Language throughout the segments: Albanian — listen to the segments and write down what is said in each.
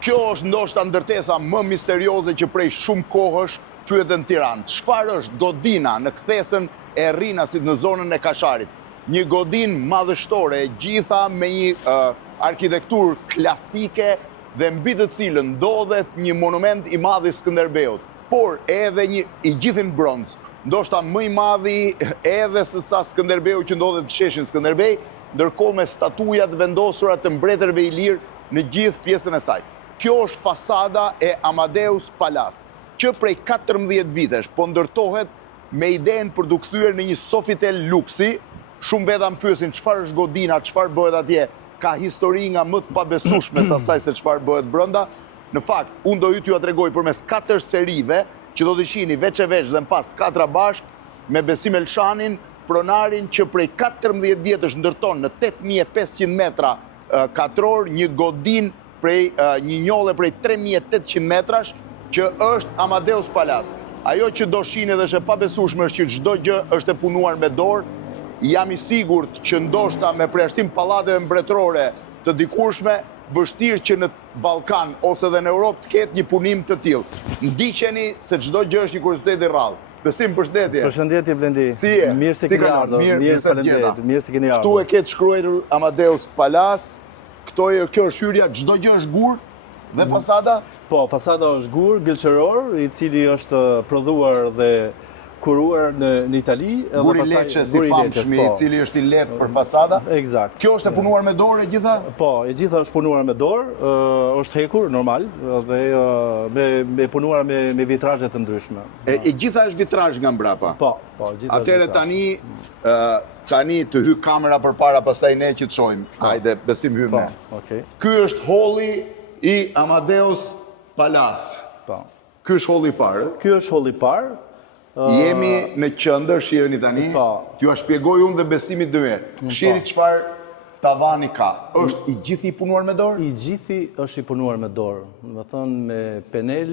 Kjo është ndoshta ndërtesa më misterioze që prej shumë kohësh pyeten Tiranë. Çfarë është godina në kthesën e Rrinasit në zonën e Kasharit? Një godinë madhështore, e gjitha me një arkitekturë klasike dhe mbi të cilën ndodhet një monument i madh i Skënderbeut, por edhe një i gjithin bronz. Ndoshta më i madhi edhe se sa Skënderbeu që ndodhet në sheshin Skënderbej, ndërkohë me statujat vendosura të mbretërve ilirë në gjithë pjesën e saj. Kjo është fasada e Amadeus Palace, që prej 14 vitesh po ndërtohet me idenë për të kthyer në një Sofitel luksi. Shumë veta më pyesin çfarë është godina, çfarë bëhet atje. Ka histori nga më të pabesueshme të asaj se çfarë bëhet brenda. Në fakt, unë do t'ju tregoj përmes 4 serive që do të shihni veç e veç dhe në pas 4 bashk me Besim Elshanin, pronarin që prej 14 vjetësh ndërton në 8500 metra katror një godin prej një njolle prej 3800 metrash që është Amadeus Palace. Ajo që do shihni dhe është e pabesueshme është që çdo gjë është e punuar me dorë. Jam i sigurt që ndoshta me përjashtim pallateve mbretërore të dikurshme, vështirë që në Ballkan ose edhe në Europë të ketë një punim të tillë. Ndiqeni se çdo gjë është një kuriozitet i rrallë. Besim, përshëndetje. Përshëndetje Blendi. Si je? Mirë se keni ardhur. Mirë se faleminderit. Mirë se keni ardhur. Ktu e ke shkruar Amadeus Palace. Kjo është hyrja, çdo gjë është gur dhe fasada? Po, fasada është gur, gëlqëror, i cili është prodhuar dhe kuruar në Itali. Guri leçe si pamshmi, i cili është i lehtë për fasada. Eksakt. Kjo është e punuar me dorë e gjitha? Po, e gjitha është punuar me dorë, është hekur normal dhe me punuar me vitrazhe të ndryshme. E gjitha është vitrazh nga mbrapa? Po, gjitha. Atëherë tani të hy kamera përpara, pastaj ne që të shohim. Hajde, Besim hymë ne. Okej. Ky është holli i Amadeus Palace. Po. Ky është holli i parë. Ky është holli i parë. Jemi në qendër, shiheni tani. T'ju shpjegoj unë dhe Besimi dy herë. Shihni çfarë tavani ka. Është i gjithë i punuar me dorë? I gjithë është i punuar me dorë. Do thonë me penel.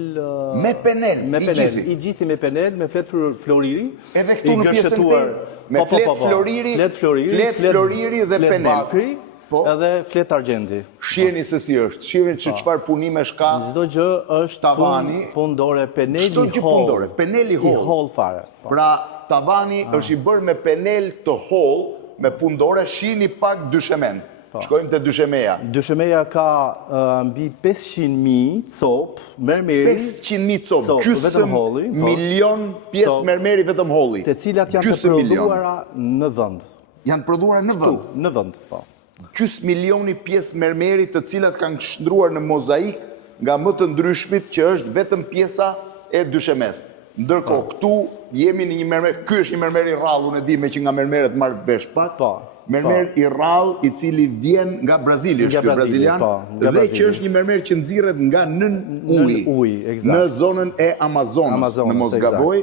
Me penel. Me penel. I gjithë me penel, me flet floriri. Edhe këtu në pjesën tjetër. Me flet floriri. Flet floriri dhe penel. Bakri. Edhe flet argjendi. Shihni se si është. Shihni se çfarë punimesh ka. Çdo gjë është tavani, punë dore, peneli çdo gjë punë dore, peneli i holl fare. Pra tavani është i bërë me penel të holl, me punë dore. Shihni pak dyshemen. Shkojmë te dyshemeja. Dyshemeja ka mbi 500.000 copë mermeri. 500.000 copë, gjysmë milion pjesë mermeri vetëm holli. Të cilat janë të prodhuara në vend. Janë prodhuara në vend? Në vend, po. Gjysmë milioni pjesë mermeri të cilat kanë shndruar në mozaik nga më të ndryshmit që është vetëm pjesa e dyshemes. Ndërkohë këtu jemi në një mermer, ky është një mermer i rrallë, unë e di me që nga mermeret marr vesh pak. Mermer i rrallë i cili vjen nga Brazili, është ky brazilian, dhe që është një mermer që nxirret nga nën ujë, në zonën e Amazonës, në mos gaboj.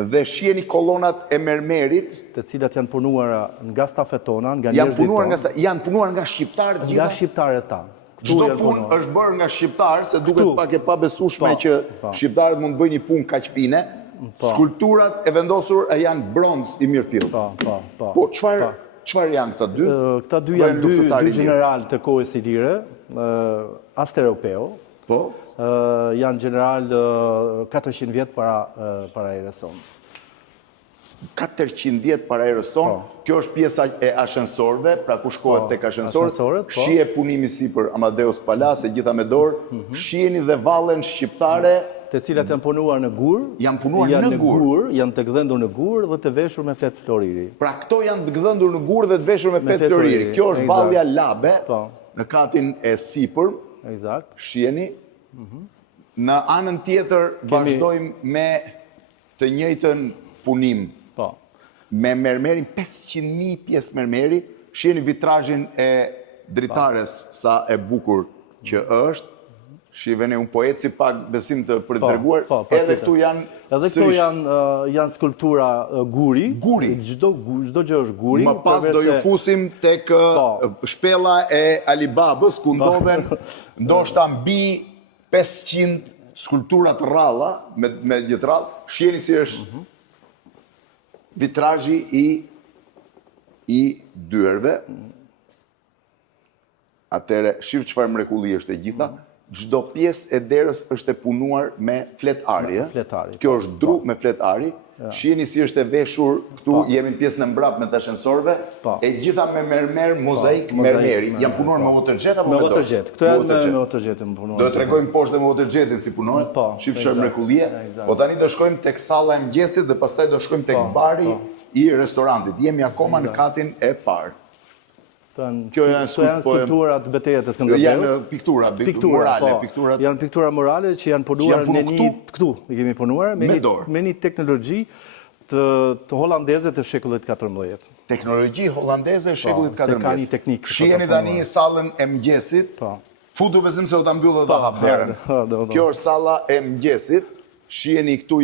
Dhe shihni kolonat e mermerit, të cilat janë punuar nga stafet tona, nga njerëzit tonë. Janë punuar nga shqiptarët gjithë. Nga shqiptarët tanë. Çdo punë është bërë nga shqiptarë, se duket pak e pabesueshme që shqiptarët mund të bëjnë një punë kaq fine. Skulpturat e vendosur janë bronz i mirëfill. Po çfarë janë këta dy? Këta dy janë dy general të kohës së lire, Asteropeo. Po. Janë general 400 vjet para erës sonë. 400 vjet para erës sonë. Kjo është pjesa e ashensorëve, pra ku shkohet tek ashensorët. Shije punimi sipër Amadeus Palace, gjitha me dorë. Shiheni dhe vallen shqiptare, të cilat janë punuar në gur. Janë punuar në gur, janë të gdhendur në gur dhe të veshur me flet floriri. Pra këto janë të gdhendur në gur dhe të veshur me flet floriri. Kjo është vallja Labe, në katin e sipër. Eksakt. Shiheni. Në anën tjetër vazhdojmë me të njëjtën punim. Me mermerin 500.000 pjesë mermeri. Shiheni vitrazhin e dritares sa e bukur që është. Shiheni un po eci pak Besim të për të treguar. Edhe këtu janë janë skulptura guri. Çdo gjë është guri. Më pas do ju fusim tek shpella e Alibabës ku ndodhen ndoshta mbi 500 skulptura të rralla me gjetrall. Shiheni si është vitrazhi i dyerve. Atëre shif çfarë mrekulli është e gjitha. çdo pjesë e derës është e punuar me flet ari, ë? Flet ari, Kjo është dru me flet ari. Shihni si është e veshur këtu, jemi në pjesën e mbrapsme të ashensorëve, e gjitha me mermer, mozaik, mermeri. Janë punuar me waterjet apo me dorë? Me waterjet. Këto janë me waterjet punuar. Do të tregojmë poshtë me waterjetin si punohet. Shif çfarë mrekullie. Po tani do shkojmë tek salla e mëngjesit dhe pastaj do shkojmë tek bari i restorantit. Jemi akoma në katin e parë. Kjo janë skulpturat betejat e Skënderbeut. Janë piktura morale, pikturat. Janë piktura morale që janë punuar me një këtu, i kemi punuar me një teknologji të holandeze të shekullit 14. Teknologji holandeze e shekullit 14. Se ka një teknikë. Shiheni tani sallën e mëngjesit. Futu besim se do ta mbyllë dhe hap derën. Kjo është salla e mëngjesit. Shiheni këtu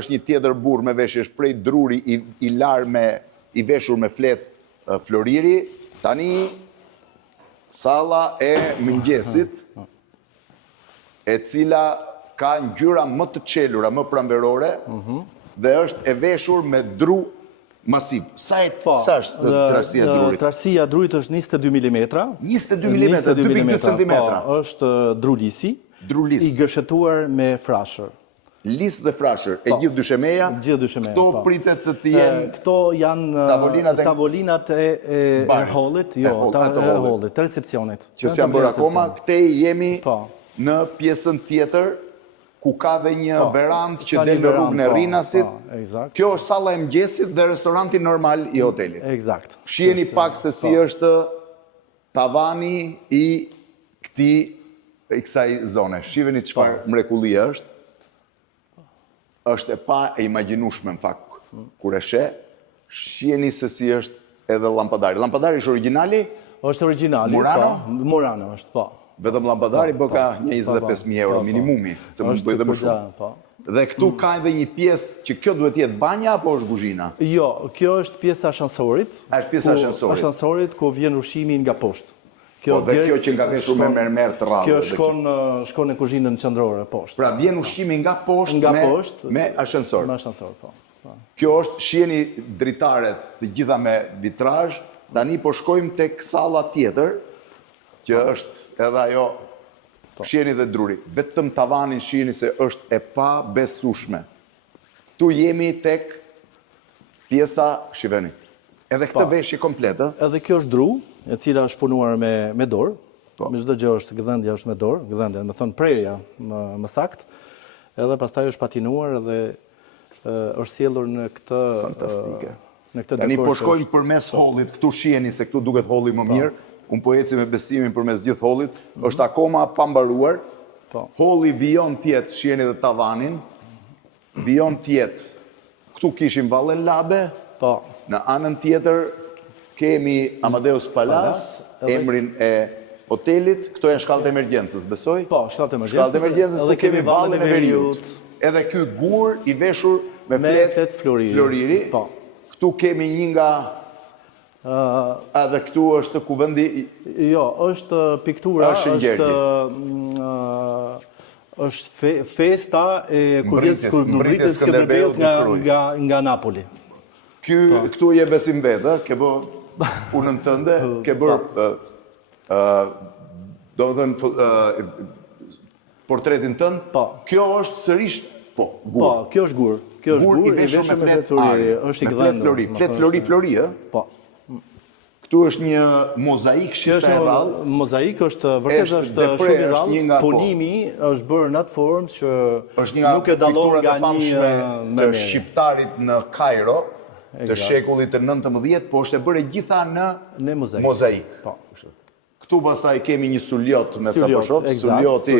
është një tjetër burr me veshje shprej druri i larë i veshur me flet floriri. Tani, salla e mëngjesit, e cila ka ngjyra më të qelura, më pranverore, dhe është e veshur me dru masiv. Sa është trashësia e drurit? Trashësia e drurit është 22 mm. 22 mm, 2.2 cm. Është drulisi, Drulis. i gërshetuar me frashër. Lis dhe frashër, e gjithë dyshemeja, këto pritet të jenë... Këto janë tavolinat e hallit, të recepcionit. Që s'janë bërë akoma, këte jemi në pjesën tjetër, ku ka dhe një verandë që del në rrugën e Rrinasit. Kjo është salla e mëngjesit dhe restoranti normal i hotelit. Shiheni pak se si është tavani i kësaj zone. Shiheni çfarë mrekullie është. Është e pa e imagjinueshme në fakt kur e sheh. Shiheni se si është edhe lampadari. Lampadari është origjinali? Është origjinali. Murano? Murano është, po. Vetëm lampadari ka 25.000 euro minimumi, se mund të bëjë dhe më shumë. Dhe këtu ka edhe një pjesë që kjo duhet jetë banja apo është kuzhina? Jo, kjo është pjesa ashensorit. Është pjesa ashensorit. Ashensorit ku vjen ushqimi nga poshtë. Dhe kjo që nga veshur me mermer të rrallë. Kjo shkon në kuzhinën qendrore poshtë. Pra vjen ushqimi nga poshtë me ashensor. Me ashensor, po. Kjo është, shiheni dritaret të gjitha me vitrazh, tani po shkojmë tek salla tjetër, që është edhe ajo, shiheni dhe druri. Vetëm tavanin shiheni se është e pa besueshme. Tu jemi tek pjesa, shiheni. Edhe këtë veshje kompletë. Edhe kjo është dru, e cila është punuar me dorë. Me çdo gjë është gëdhendja është me dorë, gëdhendja, më thon prerja më sakt. Edhe pastaj është patinuar dhe është sjellur në këtë fantastike. Tani po shkojmë përmes hollit, këtu shiheni se këtu duket holli më mirë. Unë po eci me besimin përmes gjithë hollit, është akoma pa mbaruar. Holli vijon tjetë, shiheni dhe tavanin. Vijon tjetë. Këtu kishim Vallen Labe. Në anën tjetër kemi Amadeus Palace, emrin e hotelit. Këto janë shkallët e emergjencës, besoj? Po, shkallët e emergjencës. Shkallët e emergjencës, këtu kemi Vallen e Veriut. Edhe ky gur i veshur me flet floriri. Këtu kemi një nga... Edhe këtu është kuvendi... Jo, është piktura, është festa e mbritjes Skënderbeut nga Napoli. Këtu je besim vetë, ke bërë punën tënde, ke bërë, do më thënë, portretin tëndë. Kjo është sërish, gur. Po, kjo është gur. Gur i veshur me flet floriri. është i gdhendur. Flet flori, e? Po. Këtu është një mozaik shisa e rrallë. Mozaik është vërtet është shumë i rrallë. Punimi është bërë në atë formë që nuk e dallon nga një të shqiptarit në Kairo, të shekullit të 19, po është e bërë gjitha në mozaik. Këtu pastaj kemi një suljot me sa po shoh, suljoti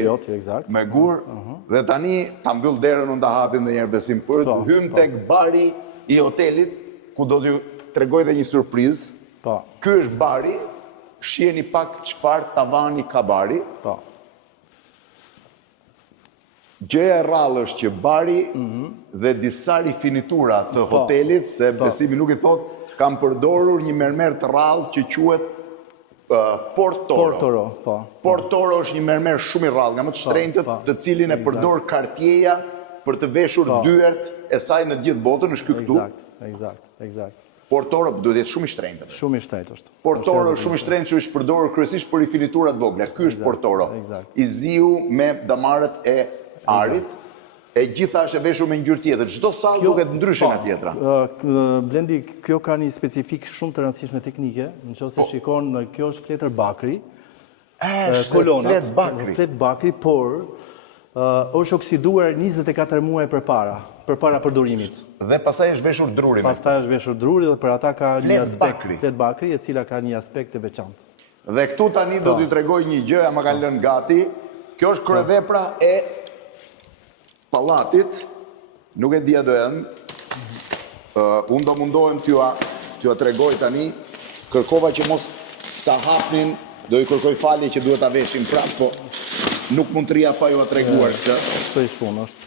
me gur, dhe tani ta mbyll derën unë ta hapim edhe një herë besim për hym tek bari i hotelit, ku do t'ju tregoj edhe një surprizë. Ky është bari, shiheni pak çfarë tavani ka bari. Gjëja e rrallë është që bari dhe disa rifinitura të hotelit, se besimi nuk i thot, kam përdorur një mermer të rrallë që quhet Portoro. Portoro është një mermer shumë i rrallë, nga më të shtrenjtët, të cilin e përdor Cartierja për të veshur dyert e saj në gjithë botën, është ky këtu. Eksakt. Portorë duhet jetë shumë i shtrenjtë. Shumë i shtrenjtë është. Portorë shumë i shtrenjtë që është përdorur kryesisht për rifiliturat vogla. Ky është portoro. I ziu me damarët e arit. E gjitha është e veshur me ngjyrë tjetër. Çdo sallë duket ndryshe nga tjetra. Blendi, kjo ka një specifik shumë të rëndësishme teknike. Nëse shikon, kjo është fletër bakri. Kolonat, flet bakri, por është oksiduar 24 muaj përpara përdorimit. Dhe pastaj është veshur druri. Pastaj është veshur druri dhe për ata ka një aspekt flet bakri, e cila ka një aspekt të veçantë. Dhe këtu tani do t'ju tregoj një gjë, ama kanë lënë gati. Kjo është kryevepra e pallatit. Nuk e di a do janë. Unë do mundohem t'ju tregoj tani. Kërkova që mos ta hapnin, do i kërkoj falje që duhet ta veshim prapë, po nuk mund të rria pa ju a treguar këtë. Këtë i shpunë është.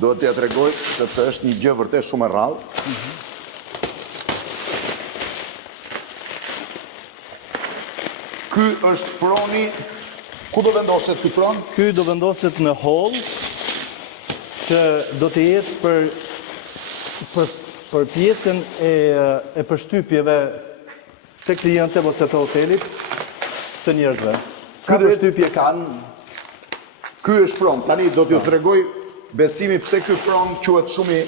Do t'ja tregoj, sepse është një gjë vërtet shumë e rrallë. Ky është froni. Ku do vendoset ky fron? Ky do vendoset në hall, që do të jetë për pjesën e përshtypjeve të klientëve ose të hotelit të njerëzve. Ka përshtypje kanë. Ky është fron. Tani do t'ju tregoj besimi pse ky fron quhet shumë i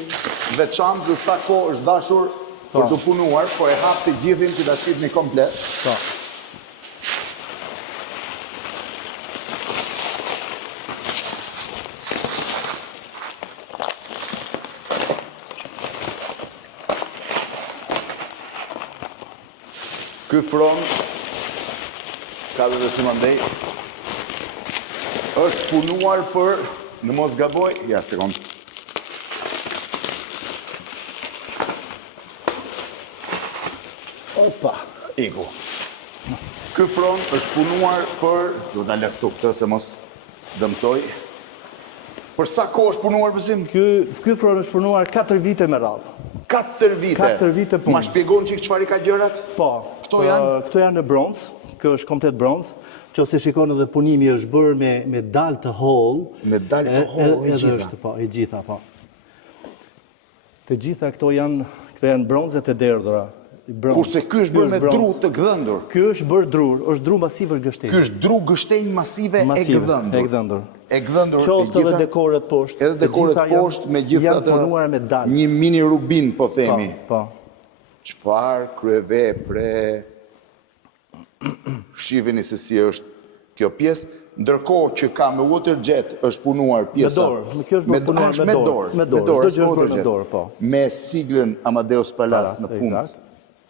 veçantë dhe sa kohë është dashur për të punuar, po e hap të gjithin që ta shihni komplet. Ky fron ka dhe si mandej është punuar për, në mos gaboj, ja sekond. Opa, iku. Ky fron është punuar për, do ta lë këtu këtë se mos dëmtoj. Për sa kohë është punuar Besim? Ky fron është punuar 4 vite me radhë. 4 vite. 4 vite punë. Ma shpjegon çfarë ka gjërat? Po. Këto janë në bronz. Kjo është komplet bronz. Nëse shikon edhe punimi është bërë me dalë të holl. Me dalë të holl e gjitha. Po, e gjitha, po. Të gjitha këto janë bronzet e derdhura. Kurse ky është bërë me dru të gdhëndur. Ky është bërë drur, është dru masive gështenj. Ky është dru gështenj masive e gdhëndur. E gdhëndur. Qoftë edhe dekoret poshtë. Edhe dekoret poshtë me gjitha janë punuar me dalë. Një mini rubin, po themi. Po. Çfarë kryevepre. Shiheni se si është kjo pjesë, ndërkohë që ka me waterjet është punuar pjesa. Me dorë. Me dorë. Me siglën Amadeus Palace në punë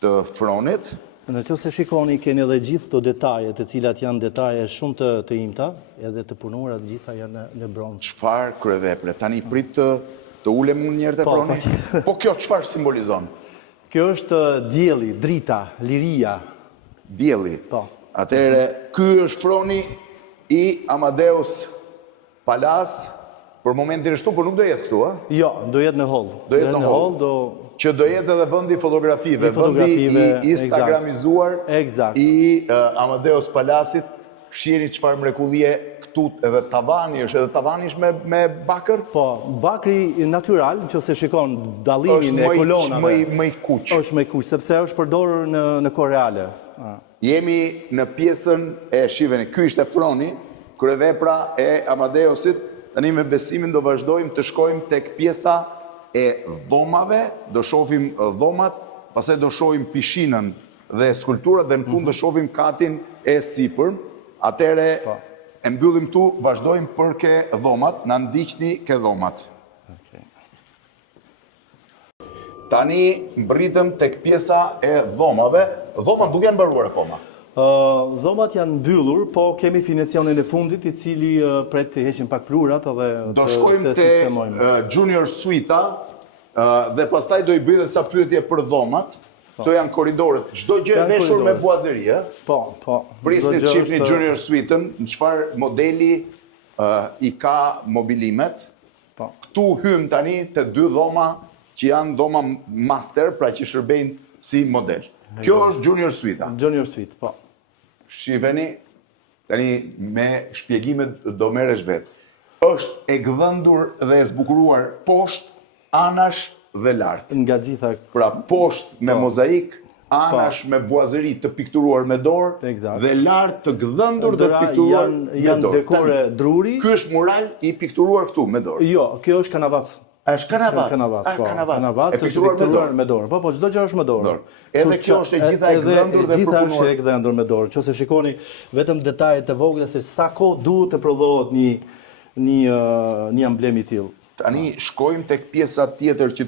të fronit. Nëse shikoni, keni edhe gjithë të detaje, të cilat janë detaje shumë të imta, edhe të punuara të gjitha janë në bronz. Çfarë kryevepre? Tani prit të ulem unë njërë të fronit? Po kjo çfarë simbolizon? Kjo është dielli, drita, liria. Dielli. Po. Atëherë, ky është froni i Amadeus Palace. Për momentin ashtu, por nuk do jetë këtu, a? Jo, do jetë në hall. Do jetë në hall. Që do jetë edhe vëndi fotografive, vëndi i instagramizuar i Amadeus Palace-it. Shiheni çfarë mrekullie këtu, edhe tavani është, edhe tavani është me bakër? Po, bakri natyral, nëse shikon dallimin e kolonave. Është më i kuq. Është më i kuq, sepse është përdorur në kohë reale. Jemi në pjesën e shiheni, ky ishte froni, kryevepra e Amadeusit. Tani me besimin do vazhdojmë të shkojmë tek pjesa e dhomave, do shohim dhomat, pastaj do shohim pishinën dhe skulpturat dhe në fund do shohim katin e sipër. Atëre e mbyllim tu, vazhdojmë për ke dhomat, na ndiqni ke dhomat. Tani mbritëm tek pjesa e dhomave. Dhomat nuk janë mbaruar akoma. Dhomat janë mbyllur, po kemi finacionin e fundit, i cili pret të heqim pak plurat edhe do shkojmë te Junior Suite dhe pastaj do i bëj edhe sa pyetje për dhomat. Këto janë korridoret. Çdo gjë e veshur me buazëri, ë? Po, po. Prisni të shihni Junior Suite-ën, në çfarë modeli i ka mobilimet. Po. Ktu hym tani te 2 dhoma që janë dhoma master, pra që shërbejnë si model. Kjo është Junior Suite-a. Junior Suite, po. Shiheni, tani me shpjegimet do merresh vetë. është e gdhëndur dhe e zbukuruar poshtë, anash dhe lart. Nga gjitha. Pra poshtë me mozaik, anash me buazëri të pikturuar me dorë, Eksakt. dhe lart të gdhëndur dhe të pikturuar me janë dorë. dekore druri. Ky është mural i pikturuar këtu me dorë. Jo, kjo është kanavac. Është kanavac. Kanavac E pikturuar me dorë. Po, çdo gjë është me dorë. Edhe kjo është e gjitha e gdhëndur dhe gjitha përpunuar. është e gdhëndur me dorë. Nëse shikoni vetëm detajet e vogla se sa kohë duhet të prodhohet një emblem i tillë. Tani shkojmë tek pjesa tjetër që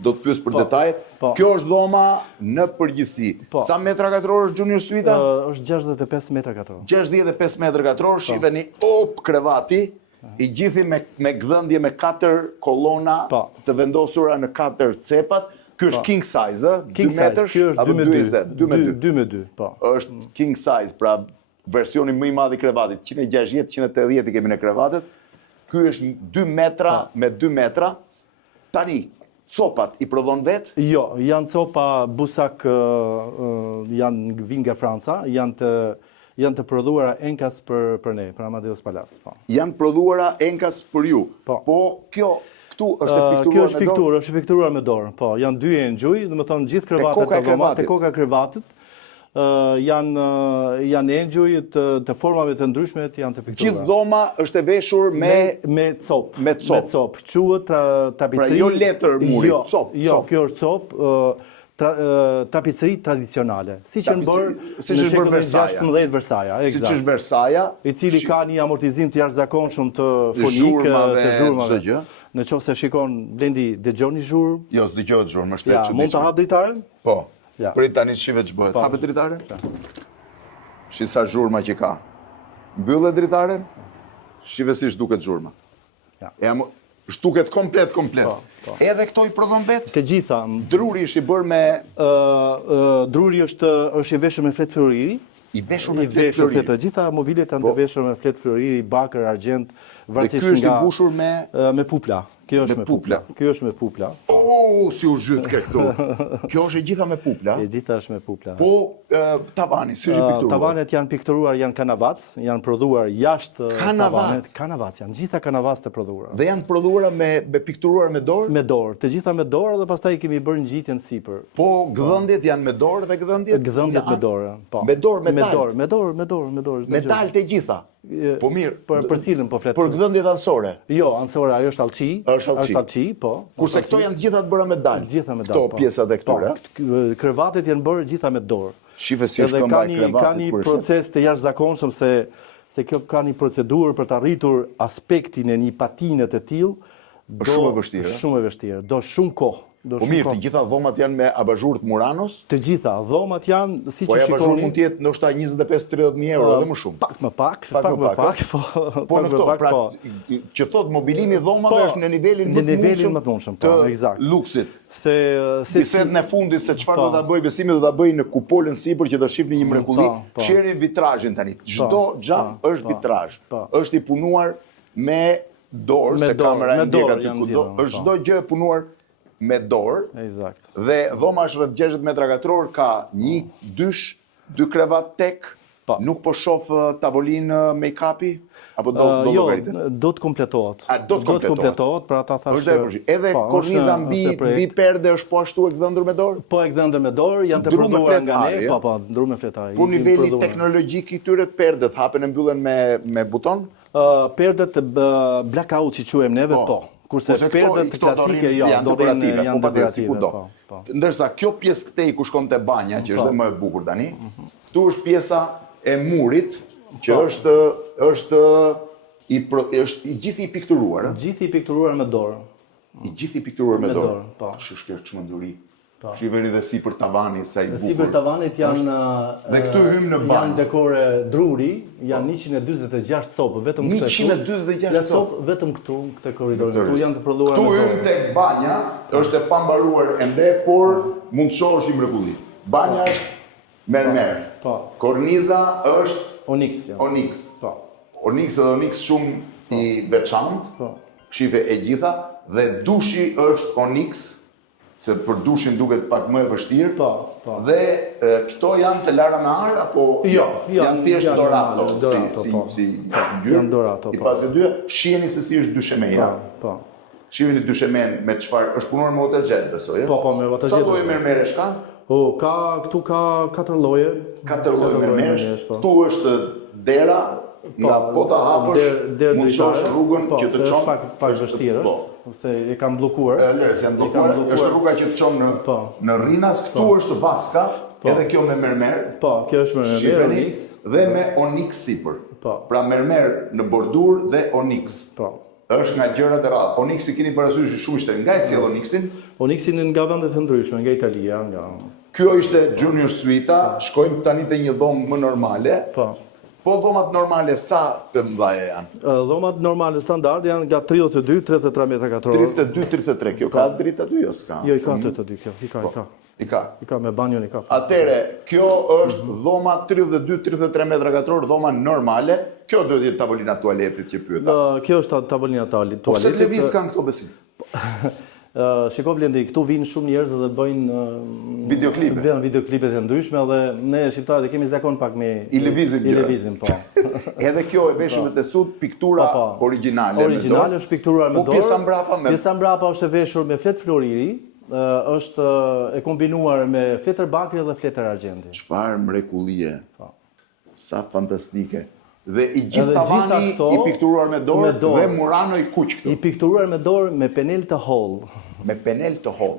do të pyes për detajet. Po. Kjo është dhoma në përgjithësi. Po. Sa metra katror është Junior Suita? Është 65 metra katror. 65 metra katror, shiheni krevati, i gjithi me gdhëndje me 4 kolona të vendosura në 4 cepat. Ky është king size, 2 metrash apo 2 me 2. Po. Është king size, pra versioni më i madh i krevatit, 160-180 i kemi në krevatet. Ky është 2 metra me 2 metra. Tani, copat i prodhon vetë? Jo, janë copa busak, vinë nga Franca, janë të prodhuara enkas për ne, për Amadeus Palas. Po. Janë prodhuara enkas për ju. Po kjo këtu është e pikturuar me dorë? Kjo është pikturuar me dorë. Po, janë 2 engjuj, domethënë gjithë krevatet e dhomat, te koka e krevatit. Janë engjuj të formave të ndryshme janë të piktuara. Gjithë dhoma është e veshur me copë. Me copë. Quhet tapiceri. Pra jo letër muri, copë. Jo, kjo është copë. Tapiceri tradicionale, siç është bërë në shekullin 16 Versaja, siç është Versaja, i cili ka një amortizim të jashtëzakonshëm të fonik, të zhurmave. Në qoftë se shikon Blendi, dëgjoni zhurmë? Jo, s'dëgjohet zhurmë, është çuditshme. Mund të hap dritaren? Po. Prit tani shive ç'bëhet. Hapet dritaren? Shi sa zhurma që ka. Mbyllet dritaren? Shive si duket zhurma. Shtuket komplet. Edhe këto i prodhon vetë? Të gjitha. Druri është i bërë me... Druri është i veshur me fletë floriri. I veshur me fletë floriri. Të gjitha mobilet janë të veshur me fletë floriri, bakër, argjent, varësisht nga... Dhe ky është i mbushur me... Me pupla. Kjo është me pupla. Si u zhyt ke këtu. Kjo është e gjitha me pupla. E gjitha është me pupla. Po tavani, si është pikturuar? Tavanet janë pikturuar, janë kanavac, janë prodhuar jashtë tavanet. Kanavac, janë gjitha kanavac të prodhuara. Dhe janë prodhuara me pikturuar me dorë? Me dorë, të gjitha me dorë dhe pastaj kemi bërë ngjitjen sipër. Po gdhëndjet janë me dorë dhe gdhëndjet? Gdhëndjet me dorë, po. Me dorë, me dalë? Me dorë. Me dalë të gjitha? Po mirë. Për cilën po flet? Për gdhëndjet anësore? Jo, anësore, ajo është alçi. Është alçi, po. Kurse këto janë gjitha të bëra me dalë? Gjitha me dalë, këto pjesat e këtyre? Krevatet janë bërë gjitha me dorë. Shive si është këmbaj krevatit. Ka një proces të jashtëzakonshëm se kjo ka një procedurë për të arritur aspektin e një patine të tillë. Shumë e vështirë. Shumë e vështirë. Do shumë kohë. Po mirë, të gjitha dhomat janë me abazhurët Muranos? Të gjitha dhomat janë, si që shikoni... Po abazhur mund tjetë ndoshta 25-30.000 euro, edhe më shumë. Pak më pak. Po në këto, pra që thot mobilimi dhomave është në nivelin më të mundshëm të luksit. Bisedën e fundit se çfarë do ta bëj Besimi do ta bëj në kupolën sipër që do shihni një mrekulli. Shihni vitrazhin tani. Çdo xham është vitrazh. Është i punuar me dorë, se kamera e ndjek aty kudo. Është çdo gjë e punuar me dorë. Eksakt. Dhe dhoma është rreth 60 metra katror, ka një dysh, 2 krevat tek. Nuk po shoh tavolinë make-upi apo do llogaritet? Jo, do të kompletohet. Do të kompletohet, pra ta thash. Edhe korniza mbi perde është po ashtu e gdhëndur me dorë? Po e gdhëndur me dorë, janë të prodhuar nga ne, po, ndruar me fletare. Po niveli teknologjik i tyre perdet hapen e mbyllen me buton? Perdet blackout që quajmë neve, po. Kurse perdet klasike janë dekorative. Ndërsa kjo pjesë këtej ku shkon te banja, që është më e bukur tani, këtu është pjesa e murit, që është i gjithë i pikturuar. Gjithë i pikturuar me dorë. I gjithë i pikturuar me dorë. Shkë çmenduri. Shiveri dhe sipër tavani sa i bukur. Sipër tavanit janë dhe këtu hym në banjë. Janë dekore druri, janë 146 copë, vetëm këtu. 146 copë vetëm këtu, këtë korridor. Këtu janë të prodhuara. Këtu hym tek banja, është e pambaruar ende, por mund të shohësh i mrekulli. Banja është mermer. Korniza është oniks. Oniks dhe oniks shumë i veçantë. Shive e gjitha dhe dushi është oniks. se për dushin duket pak më e vështirë. Po. Dhe këto janë të lara me ar apo janë thjesht dorato, si ngjyrë. Janë dorato, I pas e dyja, shiheni se si është dyshemeja. Po. Shiheni dyshemen me çfarë është punuar me waterjet besoj, Po, me waterjet. Sa lloje mermeresh ka? Këtu ka 4 lloje. 4 lloje mermeresh. Këtu është dera, nga po ta hapësh, mund të shohësh rrugën që të çon. Pak vështirë është. Se e kam bllokuar. Janë bllokuar. Është rruga që të çon në Rrinas, këtu është vaska, edhe kjo me mermer. Po, kjo është me mermer dhe me onyx sipër. Pra mermer në bordur dhe onyx. Po. Është nga gjërat e rrallë. Onyxi keni parasysh shumë shtrenjtë. Nga e sjell onyxin? Onyxin nga vende të ndryshme, nga Italia, nga. Kjo ishte Junior Suita, shkojmë tani te një dhomë më normale. Po dhomat normale sa të mëdha janë? Dhomat normale standard janë nga 32-33 metra katror. 32-33, kjo ka dritë aty jo s'ka? Jo, i ka 32 kjo, i ka. I ka me banjon i ka. Atere, kjo është dhoma 32-33 metra katror, dhoma normale. Kjo duhet jetë tavolina tualetit që pyeta. Kjo është tavolina tualetit. Po se lëviz kanë këto besim? Shiko Blendi, këtu vinë shumë njerëz dhe bëjnë videoklipet e ndryshme dhe ne shqiptarët e kemi zakon pak me i lëvizim, po. Edhe kjo e veshur me tesut, piktura origjinale. Origjinale është pikturuar me dorë. Po pjesa mbrapa Pjesa mbrapa është e veshur me flet floriri, është e kombinuar me fletër bakri dhe fletër argjendi. Çfarë mrekullie. Sa fantastike. Dhe i gjithë tavani i pikturuar me dorë dhe Murano i kuq këtu. I pikturuar me dorë me penel të holl. Me penel të holl.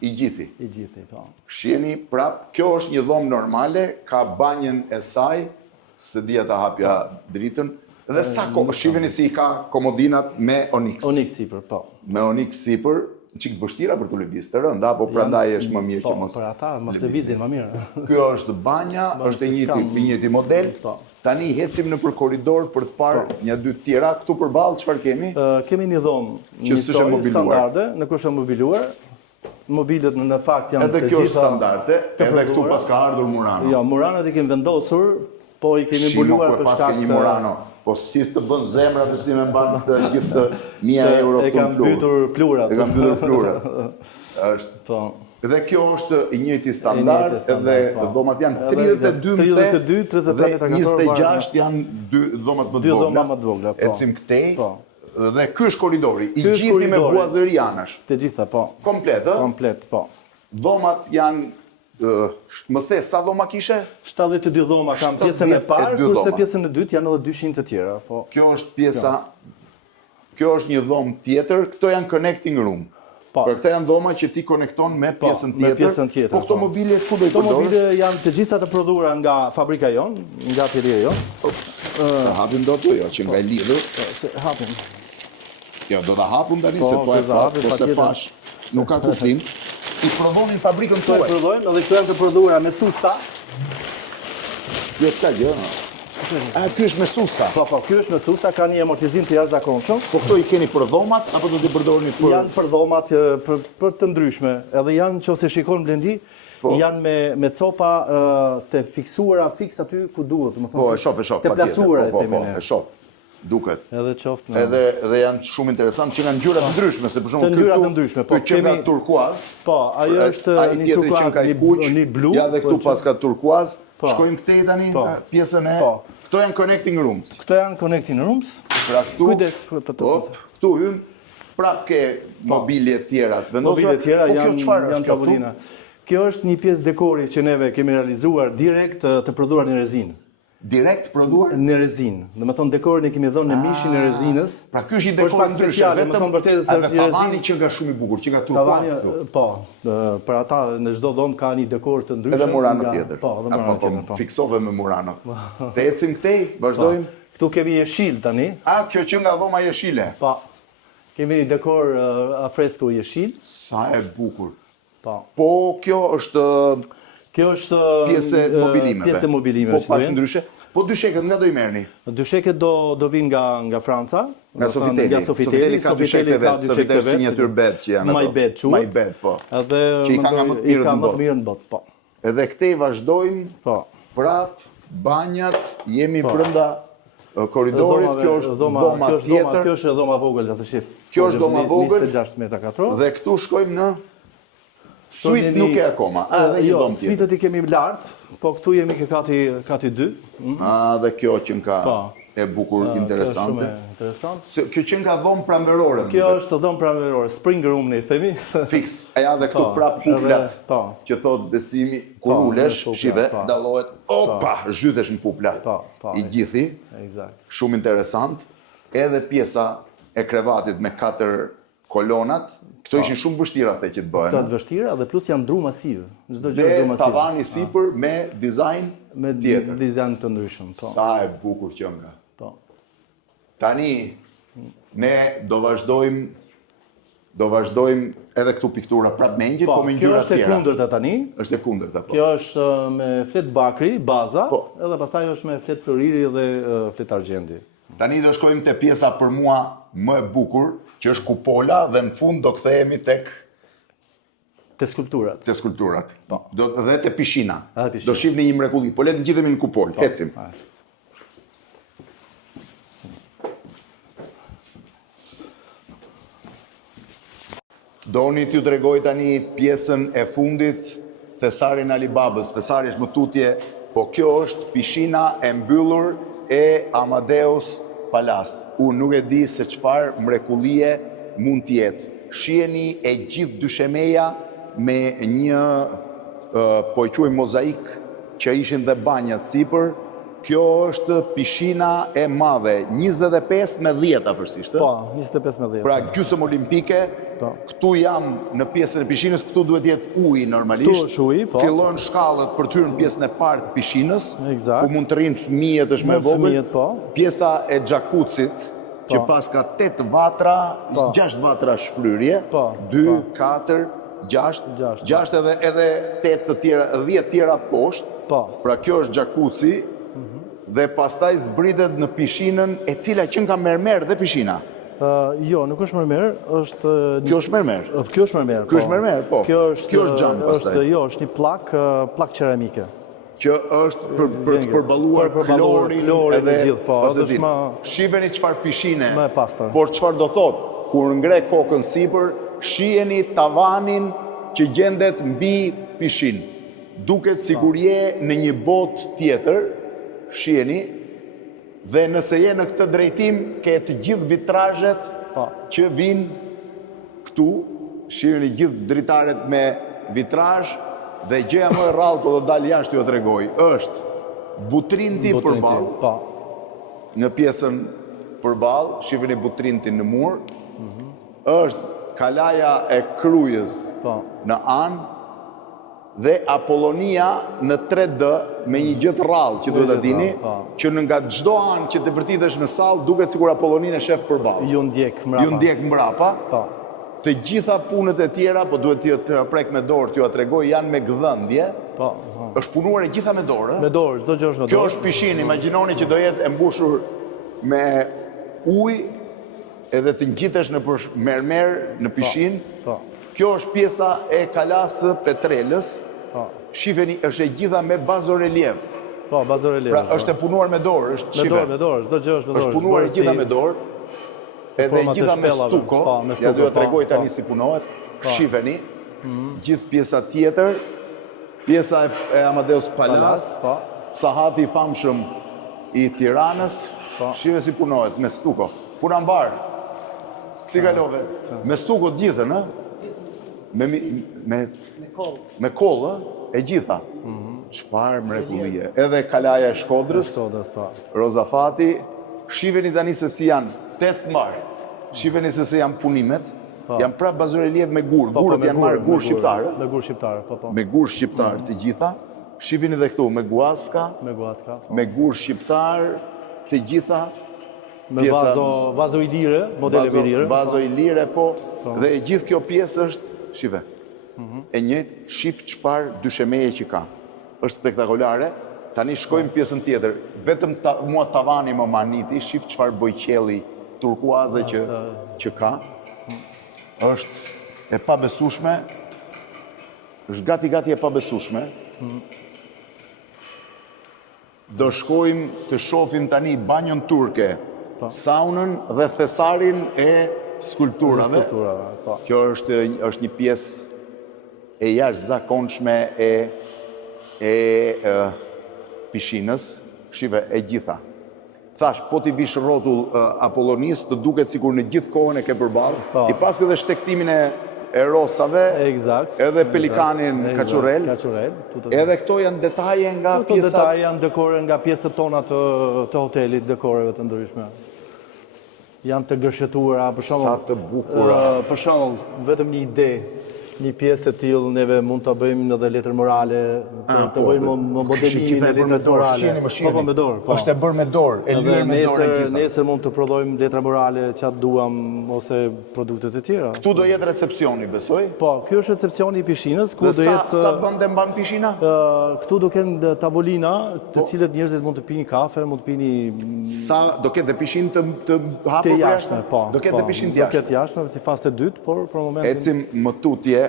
I gjithi. I gjithi, po. Shiheni prap, kjo është një dhomë normale, ka banjën e saj, se dia ta hapja dritën, dhe sa kohë, shiheni si i ka komodinat me onyx. Onyx sipër, po. Me onyx sipër, çik vështira për të lëviz të rënda, apo prandaj është më mirë që mos. Po, për ata mos lëvizin më mirë. Kjo është banja, është e njëjti model. Tani hecim në për koridor për të parë një dy tjera, këtu përballë çfarë kemi? Kemi një dhomë që s'është mobiluar. Në është mobiluar. Mobilet në fakt janë të gjitha. Edhe kjo është standarde, edhe këtu pas ka ardhur Murano. Jo, Muranot i kemi vendosur, po i kemi mbuluar për shkak të Murano. Po si të bën zemra dhe si me mban të gjithë të 1000 euro e kam mbytur plurat. E kam mbytur plurat. Është. Po. Dhe kjo është i njëjti standard, edhe dhomat janë 32 dhe 26 janë dhomat më të vogla. Ecim këtej, dhe ky është koridori, i gjithi me buazëri anash. Të gjitha, po. Komplet, ë? Komplet, po. Dhomat janë, më the, sa dhoma kishe? 72 dhoma kam pjesën e parë, kurse pjesën e dytë janë edhe 200 të tjera. Kjo është pjesa, kjo është një dhomë tjetër, këto janë connecting room. Për këta janë dhoma që ti konekton me pjesën tjetër. Po këto mobilje ku do i përdorësh? Këto mobilje janë të gjitha të prodhuara nga fabrika jonë, nga atelieri jonë. Hapim do të jo, që nga e lidhur. Hapim. Jo, do të hapim tani, se po e pat, po se pash, nuk ka kuptim. I prodhonin fabrikën tuaj. Po e prodhojmë, edhe këto janë të prodhuara me susta. Jo, s'ka gjë. Ky është me susta? Po, ky është me susta, ka një amortizim të jashtëzakonshëm. Po këto i keni për dhomat, apo do t'i përdorni për... Janë për dhomat për të ndryshme, edhe janë që ose shikon Blendi, janë me copa të fiksuara fiks aty ku duhet. Po, e shoh, të plasuara, e shoh, duket. Edhe qoftë në... Edhe janë shumë interesant, që nga ngjyra të ndryshme, se për shumë këtu që nga turkuaz. Po, ajo është një turkuaz, një blu. Ja dhe këtu pas ka turkuaz. Shkojmë këtej tani, pjesën e... Këto janë connecting rooms. Këto janë connecting rooms. Pra këtu... Kujdes. Këtu hym, prap ke mobilje tjera të vendosura. Mobilje tjera janë tavolina. Kjo është një pjesë dekori që neve kemi realizuar direkt të prodhuar në rezinë. Direkt prodhuar? Në rezinë. Dhe më thonë dekorin e kemi dhënë në mishin e rezinës. Pra kjo është i dekor ndryshe, vetëm edhe tavani që nga shumë i bukur, që nga turkuaz këtu. Po, për ata në çdo dhomë ka një dekor të ndryshëm. Edhe Murano tjetër. Po, edhe Murano tjetër. Fiksove me Murano. Te ecim këtej, vazhdojmë. Këtu kemi jeshil tani. Kjo që nga dhoma jeshile. Po. Kemi një dekor a fresco jeshil. Sa e bukur. Po, kjo është pjesë mobilimeve. Pjesë mobilimeve. Po pak ndryshe. Po dysheket nga do i merrni? Dysheket do vinë nga Franca. Nga Sofiteli. Sofiteli ka dyshekte vetë. Sofiteli signature bed që janë ato. My bed quhet. My bed, po. Që i ka nga më të mirë në botë. Po. Edhe këtej vazhdojmë. Prap, banjat, jemi brenda koridorit. Kjo është dhoma tjetër. Kjo është dhoma vogël, atë shif. Kjo është dhoma vogël. 26 metra katror. Dhe këtu shkojmë në Suite nuk e akoma. Edhe një Jo, dhomë tjetër. suitet I kemi lart, po këtu jemi ke kati 2. Dhe kjo që nga e bukur, Kjo është interesante. shumë interesant. Kjo që nga dhomë pranverore. Kjo është dhomë pranverore, spring room ne I themi. Fix. Eja dhe këtu prap puplat. Që thot Besimi, kur ulesh, shive, dallohet, opa, zhytesh në puplat. I gjithi. Eksakt. Shumë interesant. Edhe pjesa e krevatit me 4 kolonat. Këto ishin shumë vështira te që të bëhen. Këto të vështira dhe plus janë dru masiv. Çdo gjë është dru Dhe masiv. tavani sipër me dizajn Me tjetër. dizajn të ndryshëm. Sa e bukur që nga. Po. Tani, ne do vazhdojmë edhe këtu piktura prap me ngjit, po me Kjo ngjyra është e tjera. kundërta tani. Është e kundërta, po. Kjo është me flet bakri, baza, Po. edhe pastaj është me flet floriri dhe flet argjendi. Tani do shkojmë te pjesa për mua më e bukur, që është kupola dhe në fund do kthehemi tek Te skulpturat. te skulpturat. Po. Dhe te pishina. Edhe pishina. Do shihni një mrekulli. Po le të ngjitemi në kupol. Ecim. Doni t'ju tregoj tani pjesën e fundit Thesarin Alibabës. Thesari është më tutje, po kjo është pishina e mbyllur e Amadeus Palas. Unë nuk e di se çfarë mrekullie mund t'jetë. Shiheni e gjithë dyshemeja me një po e quaj mozaik që ishin dhe banjat sipër. Kjo është pishina e madhe, 25 me 10 afërsisht. Po, 25 me 10. Pra gjysmë olimpike, këtu jam në pjesën e pishinës, këtu duhet jetë uji normalisht. Këtu është uji, po. Fillojnë shkallët për të hyrë në pjesën e parë të pishinës, Eksakt. ku mund të rrinë fëmijët është me Mund vogël. fëmijët, po. Pjesa e xhakucit, që pas ka 8 vatra, 6 vatra shfryrje, Po, 2, 4, 6 edhe 8 të tjera, 10 tjera poshtë. Po. Pra kjo është xhakuci, dhe pastaj zbritet në pishinën e cila që nga mermer dhe pishina. Jo, nuk është mermer, është... Kjo është mermer. Kjo është mermer, po. Kjo është mermer, po. Kjo është xham pastaj. Jo, është një plak ceramike. Që është për të përballuar klorin edhe gjithë, po. Shiheni çfarë pishine. Më e pastër. Por çfarë do thotë? Kur ngre kokën sipër, shiheni tavanin që gjendet mbi pishinë. Duket sikur je në një botë tjetër. Shiheni, dhe nëse je në këtë drejtim, ke të gjithë vitrazhet që vinë këtu, shiheni gjithë dritaret me vitrazh, dhe gjëja më e rrallë, po do dalë jashtë ju tregoj, është butrinti përballë. Në pjesën përballë, shiheni butrintin në mur, është kalaja e krujës në anë, dhe Apollonia në 3D me një gjë të rrallë që duhet ta dini, që nga çdo anë që të vërtitesh në sallë duket sikur Apollonia e shef përballë. Ju ndjek mbrapa. Të gjitha punët e tjera, po duhet të prek me dorë, t'ju tregoj, janë me gdhëndje. Është punuar e gjitha me dorë. Me dorë, çdo gjë është me dorë. Kjo është pishinë, imagjinoni që do jetë e mbushur me ujë, edhe të ngjitesh në mermer në pishinë. Kjo është pjesa e kalasë Petrelës. Shifeni, është e gjitha me bazorelief. Po, bazorelief. Pra është e punuar me dorë, është shive. Me dorë, çdo gjë është me dorë. Është punuar e gjitha me dorë. Edhe e gjitha me stuko. Ja do t'ju tregoj tani si punohet. Shifeni, gjithë pjesa tjetër, pjesa e Amadeus Palas, sahati I famshëm I Tiranës. Shive si punohet me stuko. Puna mbar. Si kalove? Me stuko të gjithën, ë? Me kollë, e gjitha. Çfarë mrekullie. Edhe kalaja e Shkodrës, Rozafati, shiheni tani se si janë test mbar. Shiheni se si janë punimet. Janë prapë bazorelief me gur. Gurët janë marrë gur shqiptare. Me gur shqiptare, po. Me gur shqiptar të gjitha. Shiheni edhe këtu me guaska. Me gur shqiptar të gjitha. Me vazo ilire, modele ilire. Vazo ilire, po. Dhe e gjithë kjo pjesë është shive. E njëjtë, shif çfarë dyshemeje që ka. Është spektakolare. Tani shkojmë pjesën tjetër. Vetëm mua tavani më maniti, shif çfarë bojqelli turkuaze që ka. Është e pabesueshme. Është gati e pabesueshme. Do shkojmë të shohim tani banjon turke, saunën dhe thesarin e skulpturave. Kjo është një pjesë e jashtëzakonshme e pishinës, shive e gjitha. Thash, po t'i vish rrotull Apollonis, të duket sikur në gjithë kohën e ke përballë. I pas edhe shtektimin e rosave, edhe pelikanin kaçurel, edhe këto janë detaje nga pjesa... Këto detaje janë dekore nga pjesët tona të hotelit, dekoreve të ndryshme. Janë të gërshetuara, për shembull. Sa të bukura. Për shembull, vetëm një ide, një pjesë të tillë neve mund ta bëjmë edhe letër morale, të bëjmë modelimin e letrës morale. Po me dorë. Është e bërë me dorë, e lyer me dorë gjithë. Nesër mund të prodhojmë letra morale çat duam ose produktet e tjera. Këtu do jetë recepcioni, besoj? Po, ky është recepcioni i pishinës, ku do jetë... Sa bënde mban pishina? Këtu do kenë tavolina, të cilët njerëzit mund të pini kafe, mund të pini... Sa do ketë dhe pishin të hapur për jashtme, po. Do ketë dhe pishin të jashtme. Do ketë jashtme, si fazë e dytë, por për momentin... Ecim më tutje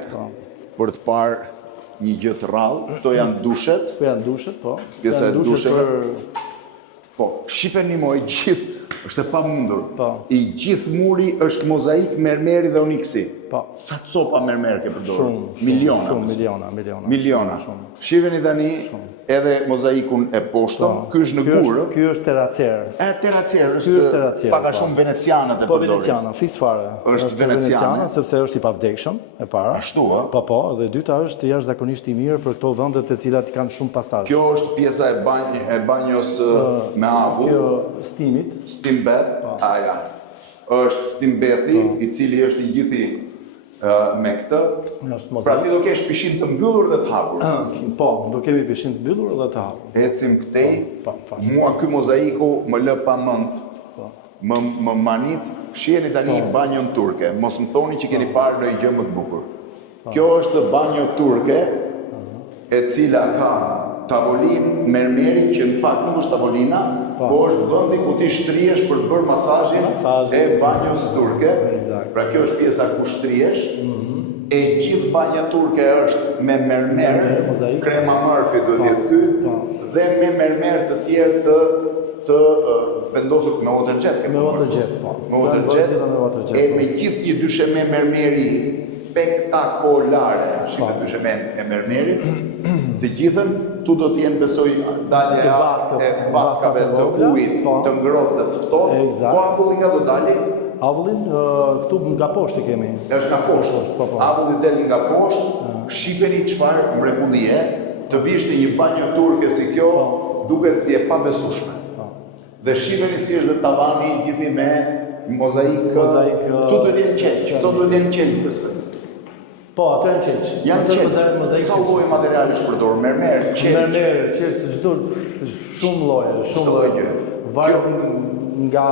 për të parë një gjë të rrallë. Këto janë dushet. Këto janë dushet, po. Pjesa e dusheve. Po, shifeni mo e gjithë, është e pamundur. I gjithë muri është mozaik mermeri dhe oniksi. Sa copa mermer ke përdorur? Miliona. Shumë, miliona. Shifeni tani edhe mozaikun e poshtëm, ky është në gurë. Ky është teracer. Teracer, është paka shumë venecianët e përdorin. Po, veneciana, fiks fare. Është veneciana, sepse është i pavdekshëm, e para. Ashtu, a? Po, dhe dyta është jashtëzakonisht i mirë për këto vendet të cilat kanë shumë pasazh. Kjo është pjesa e banjos me avull. Kjo stimit. Stimbeth, aja. Është stimbethi, i cili është i gjithi me këtë. Pra ti do kesh pishin të mbyllur dhe të hapur. Po, do kemi pishin të mbyllur dhe të hapur. Ecim këtej, mua ky mozaiku më lë pa mend. Më manit, shiheni tani banjon turke. Mos më thoni që keni parë ndonjë gjë më të bukur. Kjo është banjo turke, e cila ka tavolin mermeri, që në fakt nuk është tavolina, po është vendi ku ti shtrihesh për të bërë masazhin e banjos turke. Pra kjo është pjesa ku shtrihesh. E gjithë banja turke është me mermer, krema Murphy do të jetë ky, dhe me mermer të tjerë të vendosur me waterjet. Me waterjet, po. Me waterjet. E me gjithë një dysheme mermeri spektakolare, shqipe dysheme e mermerit, të gjithën, tu do t'jenë besoj dalje e vaskave të ujit, të ngrohtë dhe të ftohtë, po avulli nga do dalje? Avullin, këtu nga poshtë kemi. Është nga poshtë. Avulli del nga poshtë, shifeni çfarë mrekullie, të vishte një banjo turke si kjo, duket si e pabesueshme. Dhe shifeni si është dhe tavani gjithi me mozaik. Këtu do t'jenë qelq, këto do t'jenë qelq besoj. Po, ato janë qelq. Janë qelq. Sa lloje materiali është përdorur? Mermer, qelq. Mermer, qelq, çdo shumë lloje, shumë lloje. Varet nga...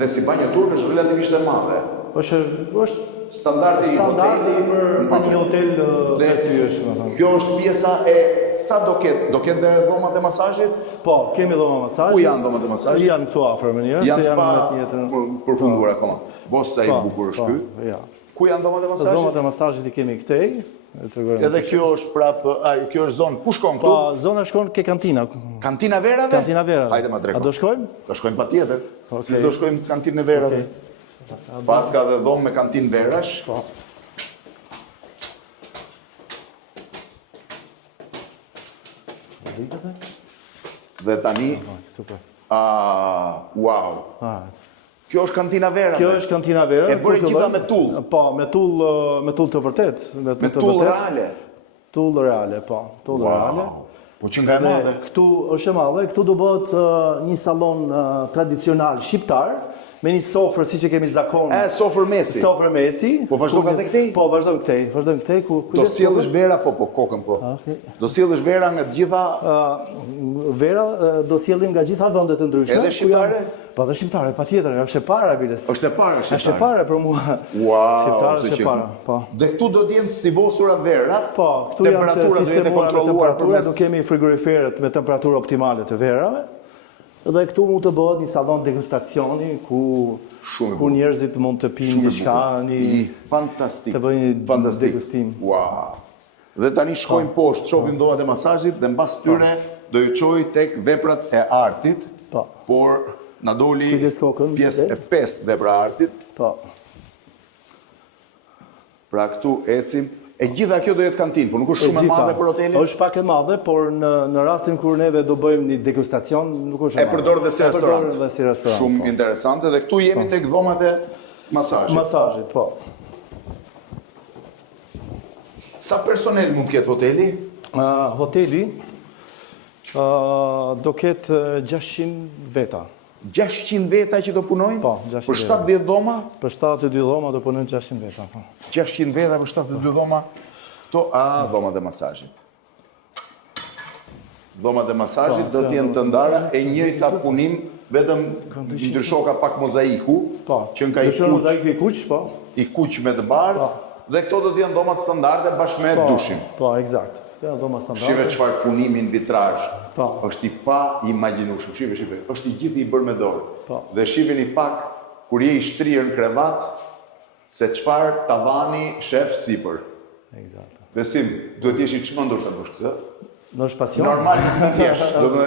Dhe si banja turke është relativisht e madhe. Është standardi i hotelit për një hotel dhe yjesh, më thënë. Kjo është pjesa e sa do ketë? Do ketë dhe dhomat e masazhit? Po, kemi dhomat e masazhit. Ku janë dhomat e masazhit? Janë këtu afër më njëherë, se janë në tjetër. Përfunduar akoma. Bos sa i bukur është ky. Ku janë dhomat e masazhit? Dhomat e masazhit i kemi këtej. Edhe kjo është prapë, kjo është zonë, ku shkon këtu? Po, zona shkon ke kantina. Kantina verave? Kantina verave. Hajde ma drejko. A do shkojmë? Do shkojmë patjetër. Si do shkojmë kantinë e verave? Pas ka dhe dhomë me kantinë verash. Dhe tani, wow. Kjo është kantina verave. Kjo është kantina verave. E bërë gjitha me tull. Po, me tull të vërtet. Me tull reale. Tull reale, po. Tull reale. Po që nga e madhe. Këtu është e madhe. Këtu do bëhet një salon tradicional shqiptar, me një sofrë si që kemi zakon. Sofrë mesi. Sofrë mesi. Po vazhdo ka dhe këtej? Po, vazhdo këtej. Vazhdo këtej. Do sjellësh vera, po, kokën, po. Do sjellësh vera nga gjitha... Vera do sjellim nga gjitha vendet të ndryshme. Edhe shqiptare? Po, edhe shqiptare, patjetër, është e para biles. Është e para shqiptare. Është e para për mua. Wow, është e para, po. Dhe këtu do të jenë stivosura verat? Po, këtu janë sistemuar temperatura, do kemi frigoriferet me temperaturë optimale të verave. Dhe këtu mund të bëhet një salon degustacioni ku njerëzit mund të pinë diçka, fantastik. Të bëjnë një degustim. Wow. Dhe tani shkojmë poshtë, shohim dhomat e masazhit dhe mbas tyre do ju çoj tek veprat e artit. Por na doli pjesë e 5 vepra artit. Po. Pra këtu ecim, E gjitha kjo do jetë kantinë, por nuk është shumë e madhe për hotelin? Është pak e madhe, por në rastin kur neve do bëjmë një degustacion, nuk është e madhe. E përdor dhe si restorant. Dhe si restorant. Shumë interesante dhe këtu jemi tek dhomat e masazhit. Masazhit, po. Sa personel mund të ketë hoteli? Hoteli do ketë 600 veta. 600 veta që do punojnë? Po, 600 për 70 dhoma? Për 72 dhoma do punojnë 600 veta. Po. 600 veta për 72 dhoma? Dhomat e masazhit. Dhomat e masazhit do t'jenë të ndara e njëjta punim, vetëm ndryshoka pak mozaiku, që nga mozaiku i kuq, po. I kuq me të bardhë, dhe këto do t'jenë dhomat standarde bashkë me dushim. Po, eksakt. Shive çfarë punimi në vitrazh. Është i pa imagjinueshëm. Shive. Është i gjithë i bërë me dorë. Dhe shiheni pak kur je i shtrirë në krevat se çfarë tavani shef sipër. Eksakt. Besim, duhet jesh i çmendur ta bësh këtë. Do është pasion. Normal nuk jesh.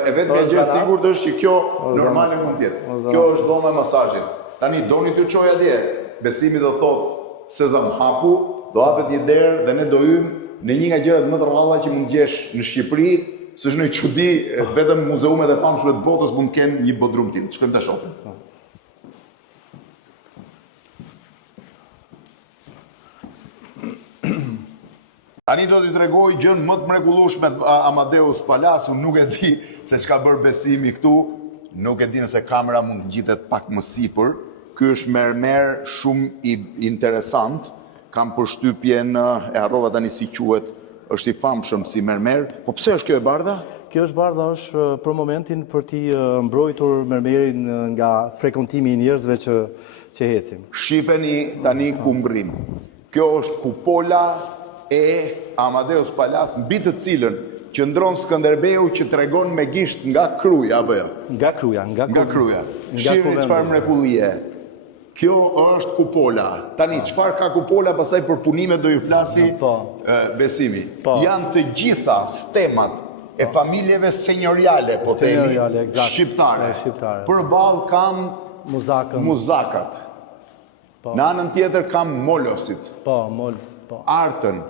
E vetmja gjë e sigurt është që kjo normal nuk mund të jetë. Kjo është dhoma e masazhit. Tani doni t'ju çoj atje. Besimi do thotë sezam hapu, do hapet një derë dhe ne do hyjmë në një nga gjërat më të rralla që mund gjesh në Shqipëri, s'është një çudi, vetëm muzeumet e famshme të botës mund të kenë një bodrum tillë. Shkojmë ta shohim. Tani do t'i tregoj gjën më të mrekullueshme Amadeus Palace, unë nuk e di se çka bër Besimi këtu, nuk e di nëse kamera mund të ngjitet pak më sipër. Ky është mermer shumë i interesant. Kam përshtypjen, e harrova tani si quhet, është i famshëm si mermer, po pse është kjo e bardha? Kjo është bardha është për momentin për t'i mbrojtur mermerin nga frekuentimi i njerëzve që ecim. Shiheni tani ku mbrim. Kjo është kupola e Amadeus Palace, mbi të cilën qëndron Skënderbeu që tregon me gisht nga Kruja apo jo? Nga Kruja. Shihni çfarë mrekullie. Kjo është kupola. Tani, çfarë ka kupola, pastaj për punimet do ju flasi Besimi. Janë të gjitha stemat e familjeve senjoriale, po themi, shqiptare. Përballë kam muzakat. Në anën tjetër kam molosit. Artën.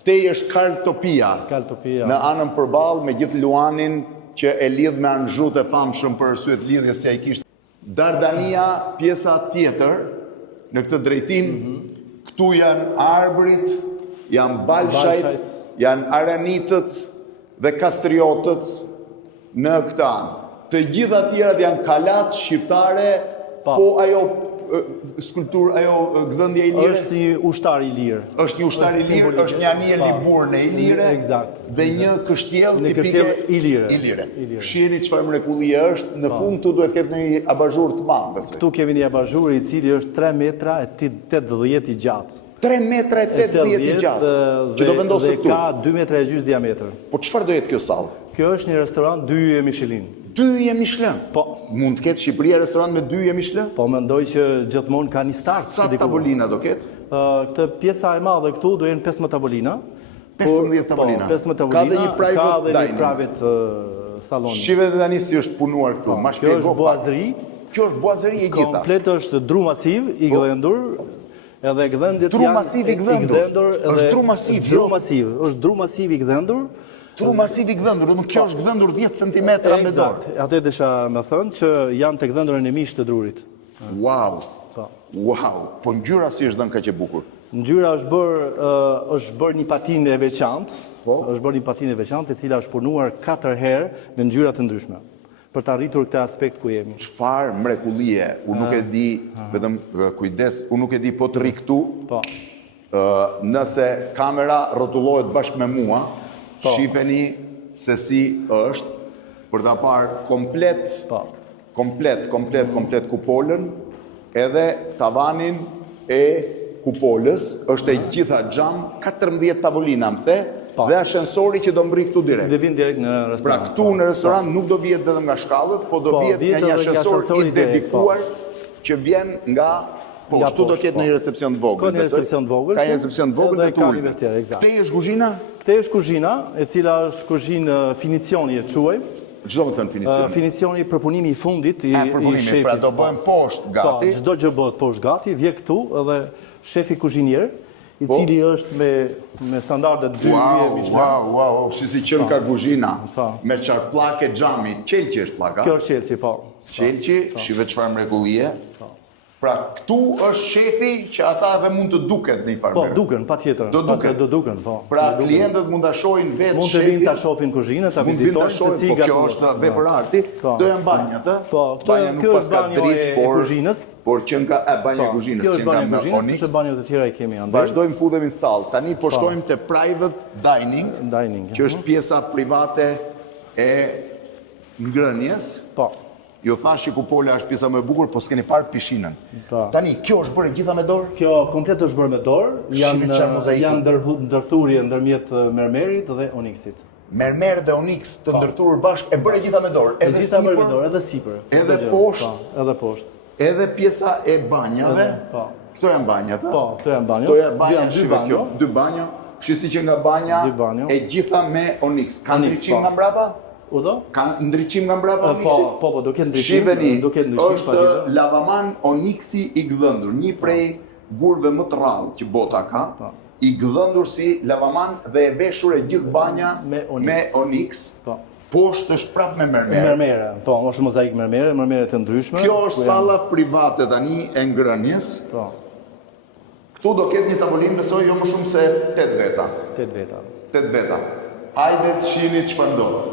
Këtej është Karltopia. Në anën përballë me gjithë Luanin që e lidh me Anxhut e famshëm për arsye të lidhjes që ai kishte. Dardania, pjesa tjetër, në këtë drejtim, këtu janë arbrit, janë balshajt, janë aranitët dhe kastriotët në këtë anë. Të gjitha tjerat janë kalat shqiptare, po ajo skulptur, ajo gdhëndja i lire? Është një ushtar i lirë. Është një ushtar i lirë, është një anije liburne i lire, dhe një kështjell tipike i lire. Shihni çfarë mrekullie është, në fund këtu duhet ketë një abazhur të madh. Këtu kemi një abazhur i cili është 3 metra e 80 i gjatë. 3 metra e 80 i gjatë, që do vendosë këtu. Dhe ka 2 metra e gjysmë diametër. Po çfarë do jetë kjo sallë? Kjo është një restorant 2 yje Michelin. 2 yje Michelin? Po. Mund të ketë Shqipëria restorant me 2 yje Michelin? Po mendoj që gjithmonë ka një start. Sa tavolina do ketë? Këtë pjesa e madhe këtu do jenë 15 tavolina. 15 tavolina. 15 tavolina. Ka dhe një private salon. Shqive dhe tani si është punuar këtu. Kjo është boazëri. Kjo është boazëri e gjitha. Komplet është dru masiv i gdhendur. Edhe gdhendjet janë... Dru masiv i gdhendur? është dru masiv, jo? Është dru masiv i gdhendur. Dru masiv i gdhendur, dhe më kjo është gdhendur 10 cm me dorë. Eksakt, atë desha me thënë që janë të gdhendurën e mishë të drurit. Wow, po ngjyra si është dhënë kaq e bukur? Ngjyra është bërë një patinë e veçantë, është bërë një patinë e veçantë e cila është punuar 4 herë me ngjyra të ndryshme, për të arritur këtë aspekt ku jemi. Çfarë mrekullie, unë nuk e di, vetëm kujdes, unë nuk e di po të rri këtu, nëse kamera rrotullohet bashkë me mua, shifeni se si është, për ta parë komplet kupolën, edhe tavanin e kupolës, është e gjitha xham, 14 tavolina më the, dhe ashensori që do mbri këtu direkt. Dhe vin direkt në restorant. Pra këtu në restorant nuk do vihet vetëm nga shkallët, po do vihet nga një ashensor i dedikuar që vjen nga poshtë. Këtu do ketë një recepcion të vogël. Ka një recepcion të vogël. Ka një recepcion të vogël dhe ulë. Këtej është kuzhina? Këtej është kuzhina, e cila është kuzhinë finicioni e quaj. Çdo të thënë finicioni? Finicioni përpunimi i fundit i shefit. Pra do bëjmë poshtë gati. Çdo gjë bëhet poshtë gati, vje këtu edhe shefi kuzhinier i cili është me standardet 2 yje Michelin. Wow, si qënë ka kuzhina, Po. me qarë plake xhami, Qelqi është plaka? Kjo është Chelsea, po. Qelqi, shive çfarë mrekullie. Pra, këtu është shefi që ata edhe mund të duket në një farë. Po, duken, patjetër. Do duken. Do duken, po. Pra, klientët mund ta shohin vetë Mund të vinë ta shohin kuzhinën, ta mund të vinë ta vizitojnë se shohin, si po kjo gatuhet. është vepër arti. Po. Do janë banjat, ë? Po, Banja nuk kjo pas është ka banjo dritë, e kuzhinës. por që nga banja e Po, kuzhinës, kjo që është nga banja e me kuzhinës, onyx. është banjot e tjera i kemi andaj. Vazhdojmë futemi në sallë. Tani po shkojmë te private dining, Dining. që është pjesa private e ngrënjes. Po. Ju thash që kupola është pjesa më e bukur, po s'keni parë pishinën. Po. Tani, kjo është bërë gjitha me dorë? Kjo komplet është bërë me dorë, Shimi çfarë mozaiku? janë ndërthurje ndërmjet mermerit dhe onyxit. Mermer dhe onyx të ndërthurur bashkë, e bërë gjitha me dorë. E Edhe gjitha bërë me sipër, dorë, edhe sipër. Edhe Çdo gjë. poshtë. Po, edhe poshtë. edhe pjesa e banjave. Po. Këto janë banjat, ë? Po, këto janë banjo. Këto janë banja, Janë dy shive kjo, banjo. dy banjo. Shisi që nga banja, Dy banjo. e gjitha me onyx. Ka Onyx, ndriçim po. nga mbrapa? U do? Ka ndriçim nga mbrapa onyxi? Po, do ketë ndryshim. Shiveni, do ketë ndryshim, është patjetër. lavaman onyxi i gdhëndur, një prej gurve më të rrallë që bota ka, i gdhëndur si lavaman dhe e veshur e gjithë banja Me onyx. me onyx. Po. Poshtë është prapë me mermer. Mermere, po, është mozaik mermere të ndryshme. Kjo ku është janë- salla private tani e ngrënjes. Po, Këtu do ketë një tavolinë, besoj, jo më shumë se 8 veta. 8 veta. 8 veta. Hajde të shihni çfarë ndodh.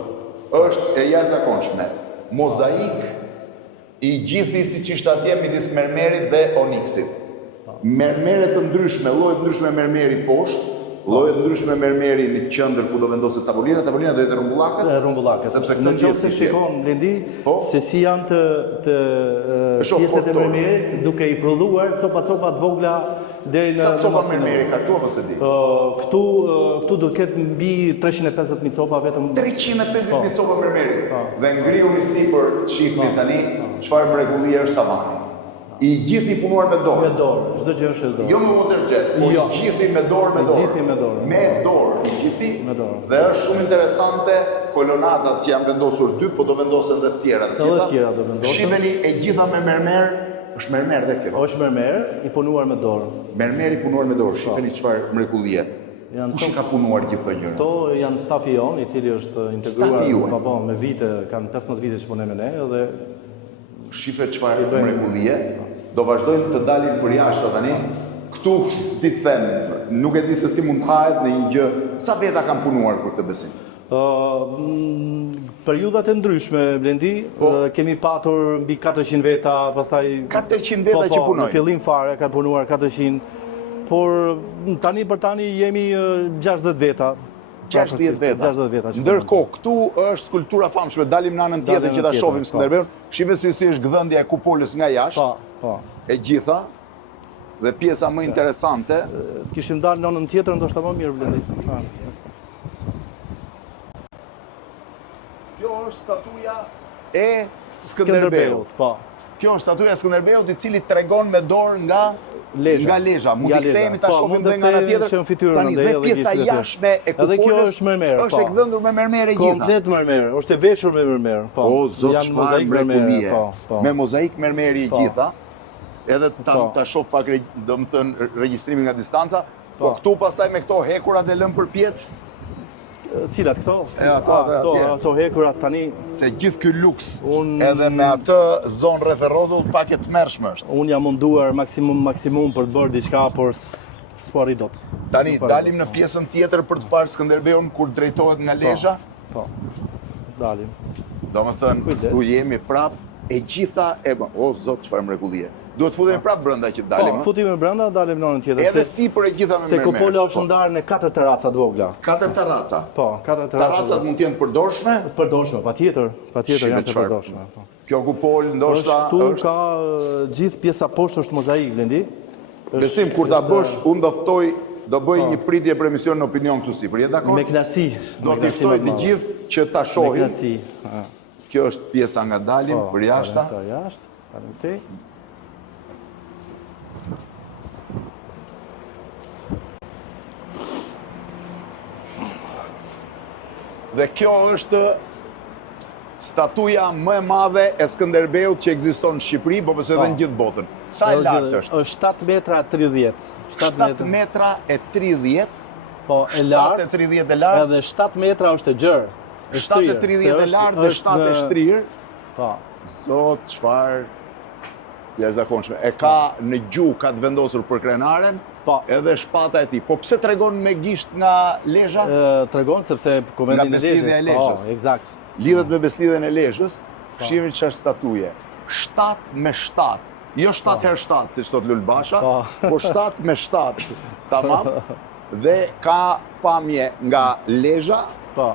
Është e jashtëzakonshme. Mozaik i gjithë siç ishte atje midis mermerit dhe onyxit. Mermere të ndryshme, lloje të ndryshme mermeri poshtë, lloje të ndryshme mermeri në qendër ku do vendoset tavolina, tavolina do jetë rrumbullakët. Rrumbullakët. Sepse Në këtë qoftë pjesë se shikon Blendi Po. se si janë të shoh pjesët e portorë. mermerit duke i prodhuar copa të vogla deri në sa copa masinën. mermeri ka këtu apo se di? Këtu do ketë mbi 350.000 copa vetëm 350.000 copa mermeri. Dhe ngriuni sipër shihni tani çfarë mrekullie është tavani. I gjithë i punuar me dorë. me dorë, çdo gjë është me dorë. Jo me waterjet, po Jo. i gjithi me dorë me I dorë. gjithi me dorë. Me dorë, i gjithi. Me dorë. Dhe është shumë interesante kolonatat që janë vendosur 2, po do vendosen dhe të tjera. Edhe të tjera do vendosen. Shiheni e gjitha me mermer, është mermer dhe kjo. Është mermer i punuar me dorë. Mermer i punuar me dorë, shiheni çfarë mrekullie. Janë Kush ka punuar gjithë këto gjëra? Kto janë stafi jon, i cili është integruar Stafi juaj. po me vite, kanë 15 vite që punojnë me ne dhe Shife çfarë mrekullie. Do vazhdojmë të dalim për jashtë tani. Këtu s'di të them, nuk e di se si mund hahet në një gjë. Sa veta kanë punuar për këtë besim? periudhat e ndryshme, Blendi, kemi patur mbi 400 veta, pastaj 400 veta që punojnë. Në fillim fare kanë punuar 400, por tani për tani jemi 60 veta. 60 veta. 60 veta. që Ndërkohë, këtu është skulptura famshme, dalim në anën tjetër Dalim që ta në tjetër, shohim po. Skënderbeun. Shive si është gdhëndja e kupolës nga jashtë, Po. e gjitha, dhe pjesa më interesante, Të kishim dalë në anën tjetër, ndoshta më mirë, Blendi. kjo është statuja e Skënderbeut. Po. Kjo është statuja e Skënderbeut i cili tregon me dorë nga Lezha. Nga Lezha. Mund Nga t'i kthehemi Lezha. ta Po, shohim mund të dhe nga ana kthehemi tjetër. që në fytyrën Tani andej dhe edhe pjesa gjithë tjetër. jashtme e Edhe kjo kupolës është mermer, është e po. gdhëndur me mermer e gjitha. Komplet mermer, është e veshur me mermer. Po. O, zot, Janë çfarë mozaik mrekullie. po. Me mozaik mermeri i Po. gjitha. Edhe Po. ta shoh pak, domethënë regjistrimi nga distanca. Po Po. këtu pastaj me këto hekurat e lëm për pjetë, Cilat këto? ato atje. hekurat tani, se gjithë ky luks, Unë- edhe me atë zonë rreth e rrotull pak e tmerrshme është. unë jam munduar maksimum për të bërë diçka, por s'po arrit dot. Tani Nuk po dalim arrit në pjesën tjetër për të parë Skënderbeun kur drejtohet nga Lezha. Po. Dalim. Domethënë, Kujdes. ku jemi prap e gjitha o zot çfarë mrekullie. Duhet futemi prap brenda që të dalim. Po, ë? futim me brenda, dalim në anën tjetër. Edhe se- sipër e gjitha me Se mermer. kupola është Po. ndarë në 4 terraca të vogla. 4 terraca. Po, 4 Terracat terraca. mund të jenë përdorshme. Përdorshme, patjetër Shive janë të çfarë- përdorshme. Po. Kjo kupol ndoshta Këtu është ka gjithë pjesa poshtë është mozaik, Blendi. besim kur ta bësh, unë do ftoj, do bëj një pritje për emision në opinion këtu sipër. Je Me dakord? knasi. Do t'i ftoj të gjithë që ta Me shohin. knasi. Kjo është pjesa nga dalim për jashta. Për jashtë, dalim këtej. Dhe kjo është statuja më e madhe e Skënderbeut që ekziston në Shqipëri, po pse edhe në gjithë botën. Sa e lartë është? Është 7 metra 30. 7 metra e 30. Po, e lartë. 7 e 30 e lartë. Edhe 7 metra është e gjerë. 7 e 30 e lartë dhe 7 e shtrirë. Po. Zot, çfarë jashtëzakonshme. E ka në gjuhë, ka të vendosur për krenaren, po. Edhe shpata e tij. Po pse tregon me gisht nga Lezhë? Tregon sepse kuvendin e Lezhës. Po, eksakt. Lidhet me beslidhen e Lezhës. Shihni çfarë statuje. 7 me 7. Jo 7 herë 7, siç thot Lul Basha, po 7 me 7. Tamam? Dhe ka pamje nga Lezhë. Po.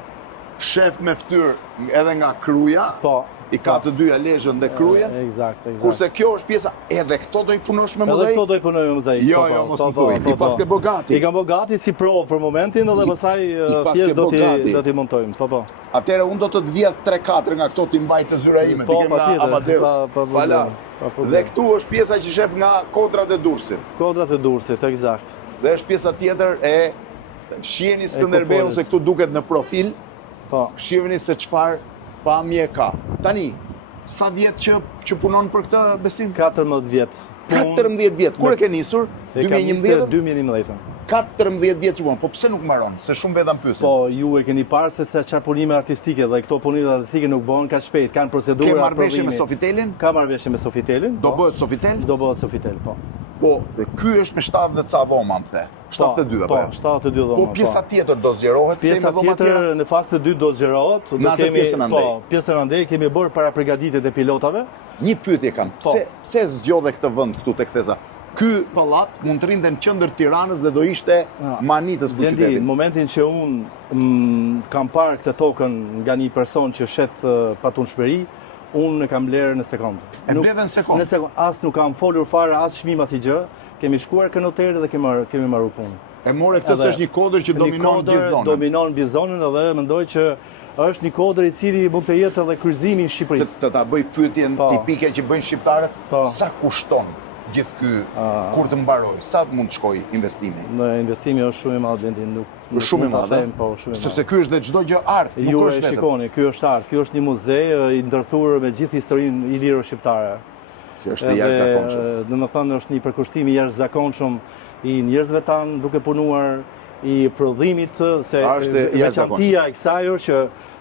Shef me fytyrë edhe nga Kruja. Po. I ka të dyja Lezhën dhe Krujen. Eksakt. Kurse kjo është pjesa, edhe këto do i punosh me mozaik? Edhe këto do i punoj me mozaik. Jo, mos më thuj. I pas ke bë gati. I kam bë gati si provë për momentin edhe pastaj thjesht do t'i montojmë. Po. Atëherë unë do të të vjedh 3-4 nga këto ti mbaj të zyra ime, ti kem nga Amadeus. Falas. Dhe këtu është pjesa që shef nga kodrat e Durrësit. Kodrat e Durrësit, eksakt. Dhe është pjesa tjetër e shihni Skënderbeun se këtu duket në profil. Po. Shihni se çfarë pamje ka. Tani, sa vjet që punon për këtë besim? 14 vjet. 14 vjet. Kur e ke nisur? 2011? 2011. 14 vjet që punon. Po pse nuk mbaron? Se shumë veta pyesin. Po, ju e keni parë se çfarë punime artistike dhe këto punime artistike nuk bëhen kaq shpejt, kanë procedura. Ke marrëveshje me Sofitelin? Ka marrëveshje me Sofitelin. Do bëhet Sofitel? Do bëhet Sofitel, po. Po, dhe ky është me 70 ca dhoma më the. 72 apo? Po, 72 dhoma. Po pjesa tjetër do zgjerohet, pjesa tjetër në fazë të dytë do zgjerohet. Do kemi pjesën andej kemi bërë para përgatitjet e pilotave. Një pyetje kam. Pse zgjodhe këtë vend këtu tek Theza? Ky pallat mund të rrinte në qendër Tiranës dhe do ishte manitës për qytetin. Në momentin që unë kam parë këtë tokën nga një person që shet patunshmëri, unë e kam blerë në sekondë. E bleve në sekondë? Në sekondë. As nuk kam folur fare, as çmim as i gjë. Kemi shkuar kë noterë dhe kemi marrë punë. E more këtë se është një kodër që dominon gjithë zonën. Dominon gjithë zonën edhe mendoj që është një kodër i cili mund të jetë edhe kryqëzimi i Shqipërisë. Të ta bëj pyetjen tipike që bëjnë shqiptarët, sa kushton gjithë ky kur të mbaroj? Sa mund të shkojë investimi? Në investimi është shumë i madh vendi, nuk shumë i madh. Po, shumë i madh. Sepse ky është dhe çdo gjë art, nuk është vetëm. Ju e shikoni, ky është art, ky është një muze i ndërtuar me gjithë historinë iliro shqiptare. Që është i jashtëzakonshëm. Domethënë është një përkushtim i jashtëzakonshëm i njerëzve tanë duke punuar, i prodhimit, se veçantia e kësaj është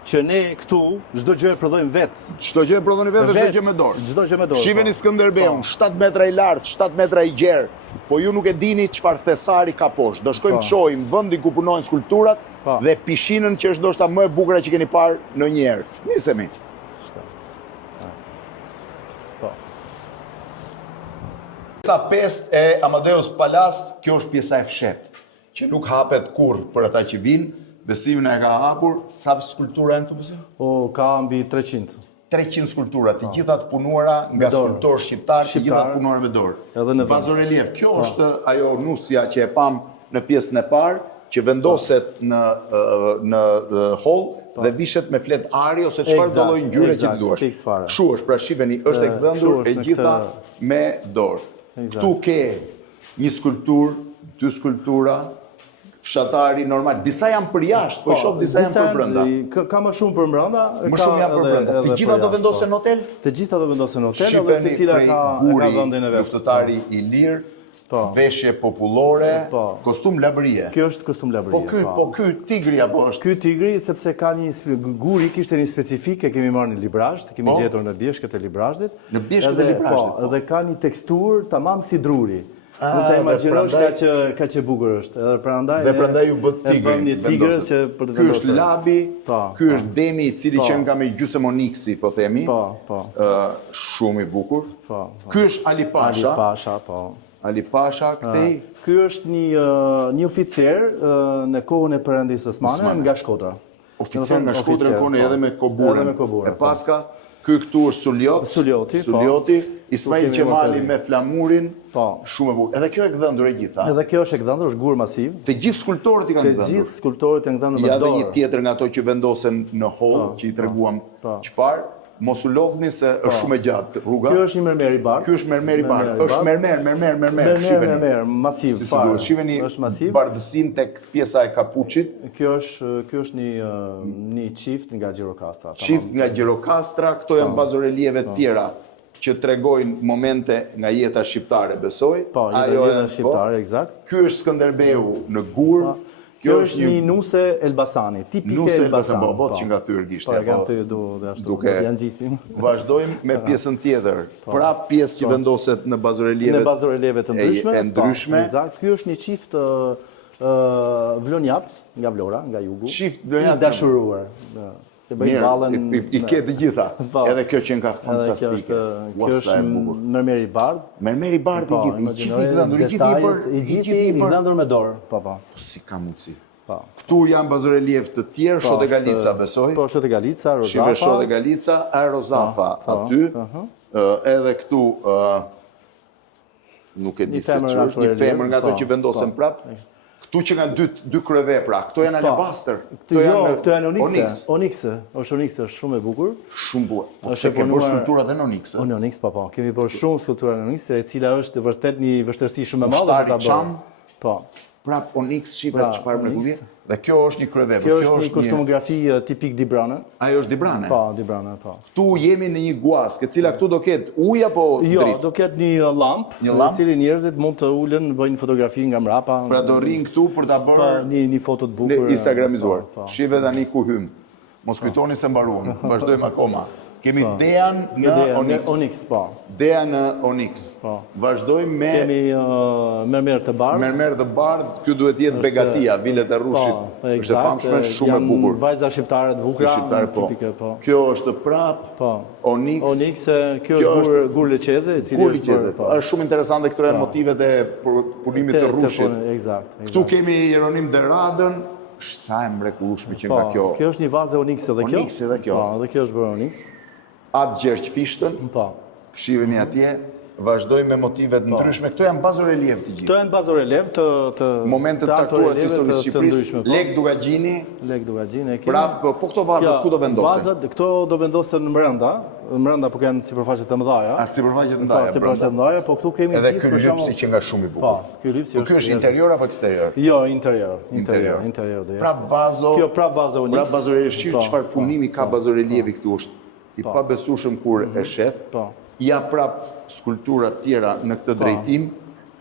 që ne këtu çdo gjë e prodhojmë vetë. Çdo gjë e prodhoni vetë dhe çdo gjë me dorë. Çdo gjë me dorë. Shiheni Skënderbeun, 7 metra i lartë, 7 metra i gjerë. Po ju nuk e dini çfarë thesari ka poshtë. Do shkojmë të shohim vendin ku punojnë skulpturat dhe pishinën që është ndoshta më e bukur që keni parë ndonjëherë. Nisemi. Pjesa 5 e Amadeus Palace, kjo është pjesa e fshetë, që nuk hapet kurrë për ata që vinë. Besimin e ka hapur, sa skulptura janë këtu besim? Ka mbi 300. 300 skulptura, të gjitha të punuara nga skulptorë shqiptarë, të gjitha të punuara me dorë. Edhe në bazorelief. Kjo është ajo nusja që e pam në pjesën e parë, që vendoset në hall dhe vishet me flet ari ose çfarë do lloj ngjyre që duash. Kështu është, pra shiheni, është e gdhëndur e gjitha me dorë. Këtu ke një skulpturë, 2 skulptura, fshatari normal. Disa janë për jashtë, po shoh disa janë për brenda. Ka më shumë për brenda. Më shumë janë për brenda. Të gjitha do vendosen në hotel? Të gjitha do vendosen në hotel, edhe secila ka vendin e vet. Luftëtari i lirë, veshje popullore, kostum labërie. Kjo është kostum labërie. Po ky tigri apo është? Ky tigri sepse ka një guri kishte një specifik, e kemi marrë në Librazh, kemi gjetur në bjeshkët e Librazhit. Në bjeshkët e Librazhit. Po, edhe ka një teksturë tamam si druri. Nuk ta imagjinosh ka që bukur është. Edhe prandaj ju bë tigrin. Një tigër që për të vendosur. Ky është labi, ky është demi i cili që nga me gjysmë oniksi, po themi. Shumë i bukur. Ky është Ali Pasha. Ali Pasha, po. Ali Pasha këtej. Ky është një oficer në kohën e Perëndisë Osmane nga Shkodra. Oficer nga Shkodra në kohën edhe me Koburën. E paska. Ky këtu është Suljoti, Ismail Qemali me flamurin, shumë e bukur. Edhe kjo e gdhëndur e gjitha. Edhe kjo është e gdhëndur, është gur masiv. Të gjithë skulptorët i kanë gdhëndur. Të gjithë skulptorët janë gdhëndur me dorë. Ja dhe një tjetër nga ato që vendosen në hall, që i treguam çfarë. Mos u lodhni se është shumë e gjatë rruga. Ky është një mermer i bardhë. Ky është mermer i bardhë. Është mermer, shiheni. Mermer, masiv. Shiheni bardhësinë tek pjesa e kapuçit. Ky është një çift nga Gjirokastra. Çift nga Gjirokastra, këto janë bazorelieve të tjera që tregojnë momente nga jeta shqiptare, besoj. Po, jeta shqiptare, eksakt. Ky është Skënderbeu në Gur. Kjo është një nuse Elbasani, tipike Elbasani. Po, që nga thyrë gishte. Po, e kanë thyrë duke janë gjisim. Vazhdojmë me pjesën tjetër. Pra pjesë që vendoset në bazorelieve. Në bazorelieve të ndryshme. E ndryshme. Eksakt. Ky është një qift vlonjat nga Vlora, nga jugu. Qift vlonjat i dashuruar. I ke të gjitha. Edhe kjo që nga fantastike. Kjo është mërmer i bardh. Mërmer i bardh i gjithë. I gjithë i gdhendur me dorë. Si ka mundësi. Këtu janë bazorelief të tjerë, Shodë Galica besoj. Po, Shodë Galica, Rozafa. Shive Shodë Galica, Rozafa aty. Edhe këtu, nuk e di se që është, një femër nga to që vendosen prapë. Këtu që nga dy kryevepra, këto janë alabastër. Këto janë oniksë. Është oniksë, është shumë e bukur. Shumë bukur. Po pse ke bërë skulptura dhe në oniksë? Në oniksë, po. Kemi bërë shumë skulptura në oniksë, e cila është vërtet një vështërsi shumë e madhe. Ushtari qam. Po. Prap oniks shive çfarë mrekullie. Dhe kjo është një kryevepër. Kjo është një kostumografi tipik Dibrane. Ajo është Dibrane? Po, Dibrane, po. Këtu jemi në një guas, e cila këtu do ketë ujë apo dritë? Jo, do ketë një lampë, në cili njerëzit mund të ulen, bëjnë fotografi nga mrapa. Pra do rrinë këtu për ta bërë një foto të bukur. Në instagramizuar. Shive tani ku hym. Mos kujtoni se mbaruam. Vazhdojmë akoma. Kemi Dean në Onyx. Dean në Onyx. Vazhdojmë me... Kemi mermer të bardh. Mermer të bardh, kjo duhet jetë Begatia, vilet e Rushit. Është e famshme, shumë e bukur. Janë vajza shqiptare të bukura. Kjo është prap Onyx. Onyx, kjo është gur leqeze. Gur leqeze. Është shumë interesante këto janë motivet e punimit të Rushit. Këtu kemi Jeronim Deradën. Sa e mrekullueshme që nga kjo. Kjo është një vazë Onyx edhe kjo. Onyx edhe kjo. Dhe kjo është bërë Onyx. Atë Gjergj Fishtën, shiveni atje, vazhdojmë me motivet ndryshme. Këto janë bazorelief të gjithë. Këto janë bazorelief të momentet caktuara të historisë Shqipërisë. Lek Dugagjini. Po këto vazat ku do vendosen? Vazat, këto do vendosen brenda. Brenda po kanë sipërfaqe të mëdha. Sipërfaqe të mëdha. Po këtu kemi edhe ky lypsi që nga shumë i bukur. Po ky është interior apo eksterior? Jo, interior. Prap vazo. Kjo prap vazo Onyx. Prap bazorelief, çfarë punimi ka bazorelievi këtu është i pabesueshëm kur e shef. Ja prap skulptura tjera në këtë drejtim.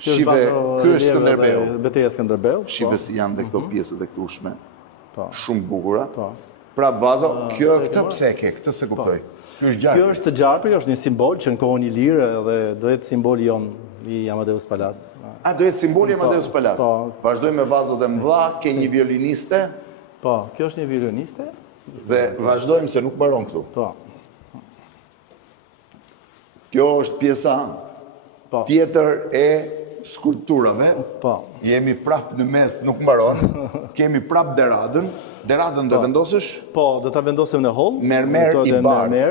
Shive, ky është Skënderbeu. Betejë Skënderbeu. Shive si janë dhe këto pjesët e këtushme. Shumë bukura. Prap vazo, kjo këtë pse e ke, këtë se kuptoj. Kjo është gjarpi, është një simbol që në kohën i lirë dhe do jetë simboli jonë i Amadeus Palas. A, do jetë simboli i Amadeus Palas? Vazhdoj me vazot e mëdha, ke një violiniste? Po, kjo është një violiniste. Dhe vazhdojmë se nuk baron këtu. Kjo është pjesa tjetër e skulpturave. Jemi prap në mes, nuk mbaron. Kemi prap Deradën. Deradën do vendosësh? Po, do ta vendosim në hall. Mermer i bardhë.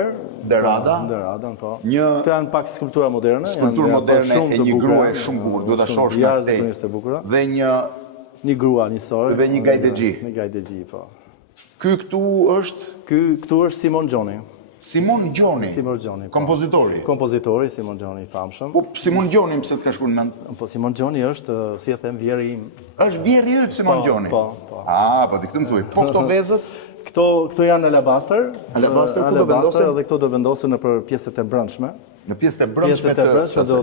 Derada. Deradën, po. Këto janë pak skulptura moderne. Skulpturë moderne e një grue shumë bukur. Do ta shohësh nga këtej. Dhe një grua njësore. Dhe një gajdexhi. Një gajdexhi, po. Ky këtu është? Këtu është Simon Gjoni. Simon Gjoni? Simon Gjoni. Kompozitori? Kompozitori, Simon Gjoni, famshëm. Po Simon Gjoni pëse të ka shku në mend? Po Simon Gjoni është, si e them, vjeri im. është vjeri yt Simon Gjoni? Po. Po ti këtë më thuj. Po këto vezët? Këto janë alabastër. Alabastër, ku do vendosen? Dhe këto do vendosen në për pjesët e brendshme. Në pjesët e brendshme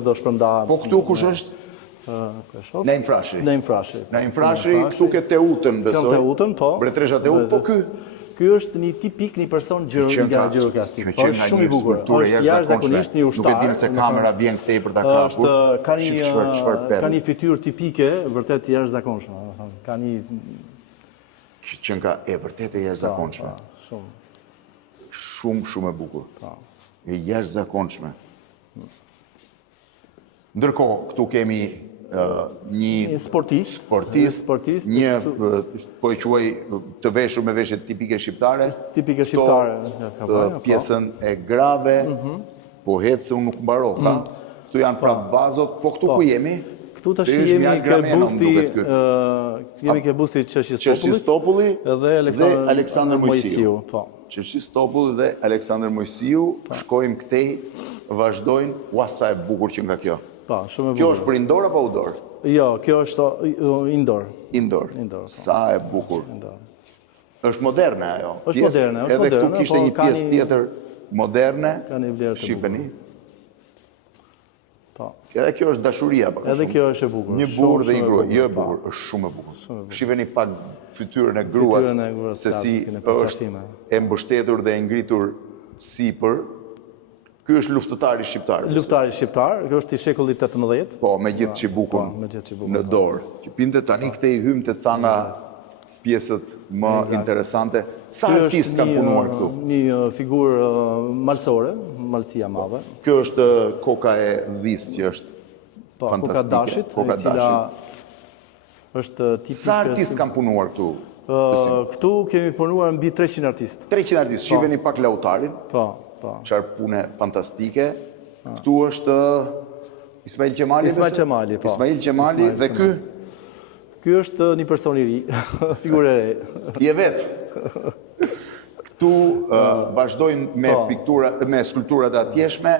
do shpërndahet. Po këtu kush është? Naim Frashi. Naim Frashi, këtu ke Teutën, besoj. Teutën, po. Bretresha Teutë, po ky? Ky është një tipik, një person nga gjirokastik. Kjo që nga një skulpturë e jashtëzakonshme. Nuk e dim se kamera vjen këtej për ta kapur. Ka një fytyrë tipike, vërtet jashtëzakonshme. Ka një... Që nga e vërtet e jashtëzakonshme. Shumë e bukur. E jashtëzakonshme. Ndërkohë, këtu kemi një sportist, një po e quaj të veshur me veshje tipike shqiptare. Tipike shqiptare. Pjesën e grave, po hetë se unë nuk mbaro ka. Këtu janë prap vazot, po këtu ku jemi? Këtu të jemi ke busti Qeshistopulli dhe Aleksandr Mojsiu. Qeshistopulli dhe Aleksandr Mojsiu, shkojmë këtej, vazhdojnë, sa e bukur që nga kjo. Kjo është për indoor apo outdoor? Jo, kjo është indoor. Indoor. Sa e bukur. është moderne ajo. Është moderne. Edhe këtu kishte një pjesë tjetër moderne. Shqipeni. Po. Edhe kjo është dashuria pak. Edhe kjo është e bukur. Një burr dhe një grua, jo e bukur, është shumë e bukur. Shiheni pak fytyrën e gruas se si është e mbështetur dhe e ngritur sipër. Ky është luftëtari shqiptar. Luftëtari shqiptar, kjo është i shekullit 18. Po, me gjithë çibukun në dorë. Që pinte tani këtej hym te canga pjesët më interesante. Sa artist kanë punuar këtu? Një figurë malsore, malësia madhe. Kjo është koka e dhis që është fantastike. Koka dashit, e cila është tipike. Sa artist kanë punuar këtu? Këtu kemi punuar mbi 300 artistë. 300 artistë, shiheni pak Lautarin. Po. Qarë pune fantastike. Këtu është Ismail Qemali. Ismail Qemali, po. Ismail Qemali dhe ky? Ky është një person i ri, figurë e re. Je vetë. Këtu vazhdojnë me piktura, me skulpturat e atjeshme.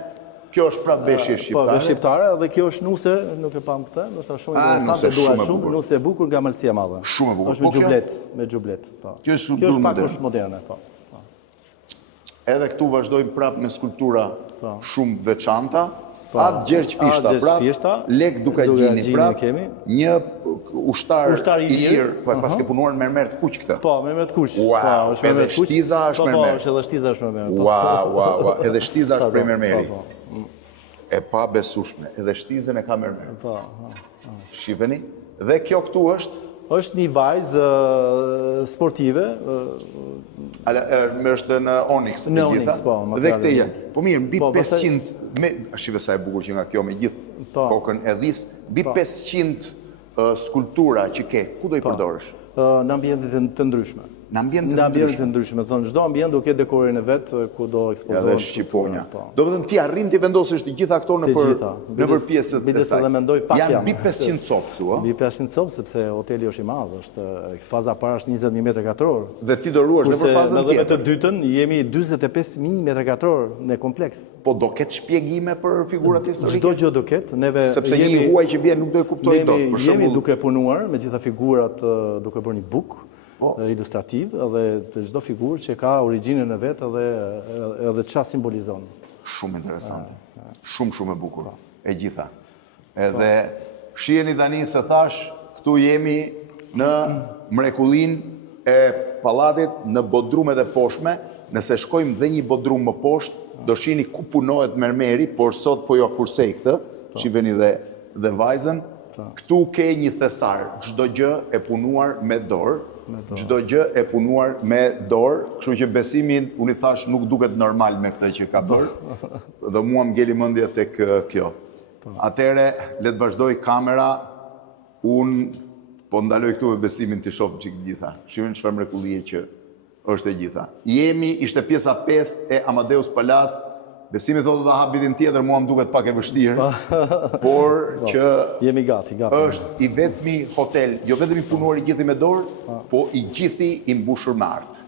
Kjo është pra veshje shqiptare. Po, veshje shqiptare dhe kjo është nuse, nuk e pam këtë, nuse shumë interesante, duar shumë, nuse e bukur nga Malësia Madhe. Shumë e bukur. Është me xhublet, me xhublet, po. Kjo është skulpturë pak është moderne, po. Edhe këtu vazhdojmë prapë me skulptura shumë veçanta. Atë Gjergj Fishta, Lek Dukagjini prapë, një ushtar i lirë, pas ke punuar në mermer të kuq këtë. Po, mermer të kuq. Wow, edhe shtiza është mermer. Po, edhe shtiza është mermer. Wow, edhe shtiza është prej mermeri. E pa besueshme, edhe shtizën e ka mermer. Po. Shiheni? Dhe kjo këtu është? Është një vajzë sportive. Është në Onyx. Në Onyx, po. Dhe këtë janë. Po mirë, mbi 500, shive sa e bukur që nga kjo me gjithë kokën e dhis, mbi 500 skulptura që ke, ku do i përdorësh? Në ambientet të ndryshme. Në ambientet të ndryshme. Çdo ambient do ketë dekorin e vet ku do ekspozohet. Edhe shqiponja. Do të thënë ti arrin të vendosësh të gjitha këto nëpër pjesët e saj. Janë mbi 500 copë këtu, ëh? Mbi 500 copë sepse hoteli është i madh, është faza para është 20000 metra katror. Dhe ti do ruash nëpër fazën tjetër. Edhe me të dytën jemi 45000 metra katror në kompleks. Po do ketë shpjegime për figurat historike? Çdo gjë do ketë. Neve sepse një huaj që vjen nuk do e kuptoj dot. Për shembull, jemi duke punuar me gjitha figurat, duke bërë një buk ilustrativ edhe të çdo figurë që ka origjinën e vet edhe çfarë simbolizon. Shumë interesante. Shumë e bukur. E gjitha. Edhe shiheni tani se thash, këtu jemi në mrekullinë e pallatit, në bodrumet e poshtme. Nëse shkojmë dhe një bodrum më poshtë, do shihni ku punohet mermeri, por sot po jo kursej këtë. Shiheni dhe vajzën. Këtu ke një thesar, çdo gjë e punuar me dorë. Çdo gjë e punuar me dorë, kështu që Besimin unë i thash nuk duket normal me këtë që ka bërë, dhe mua më ngeli mendja tek kjo. Atëre le të vazhdoj kamera, unë po ndaloj këtu me Besimin të shoh çik gjitha. Shihni çfarë mrekullie që është e gjitha. Ishte pjesa 5 e Amadeus Palas. Besimi thotë të hap vitin tjetër, mua më duket pak e vështirë, por që jemi gati. Është i vetmi hotel, jo vetëm i punuar i gjithi me dorë, po i gjithi i mbushur me art.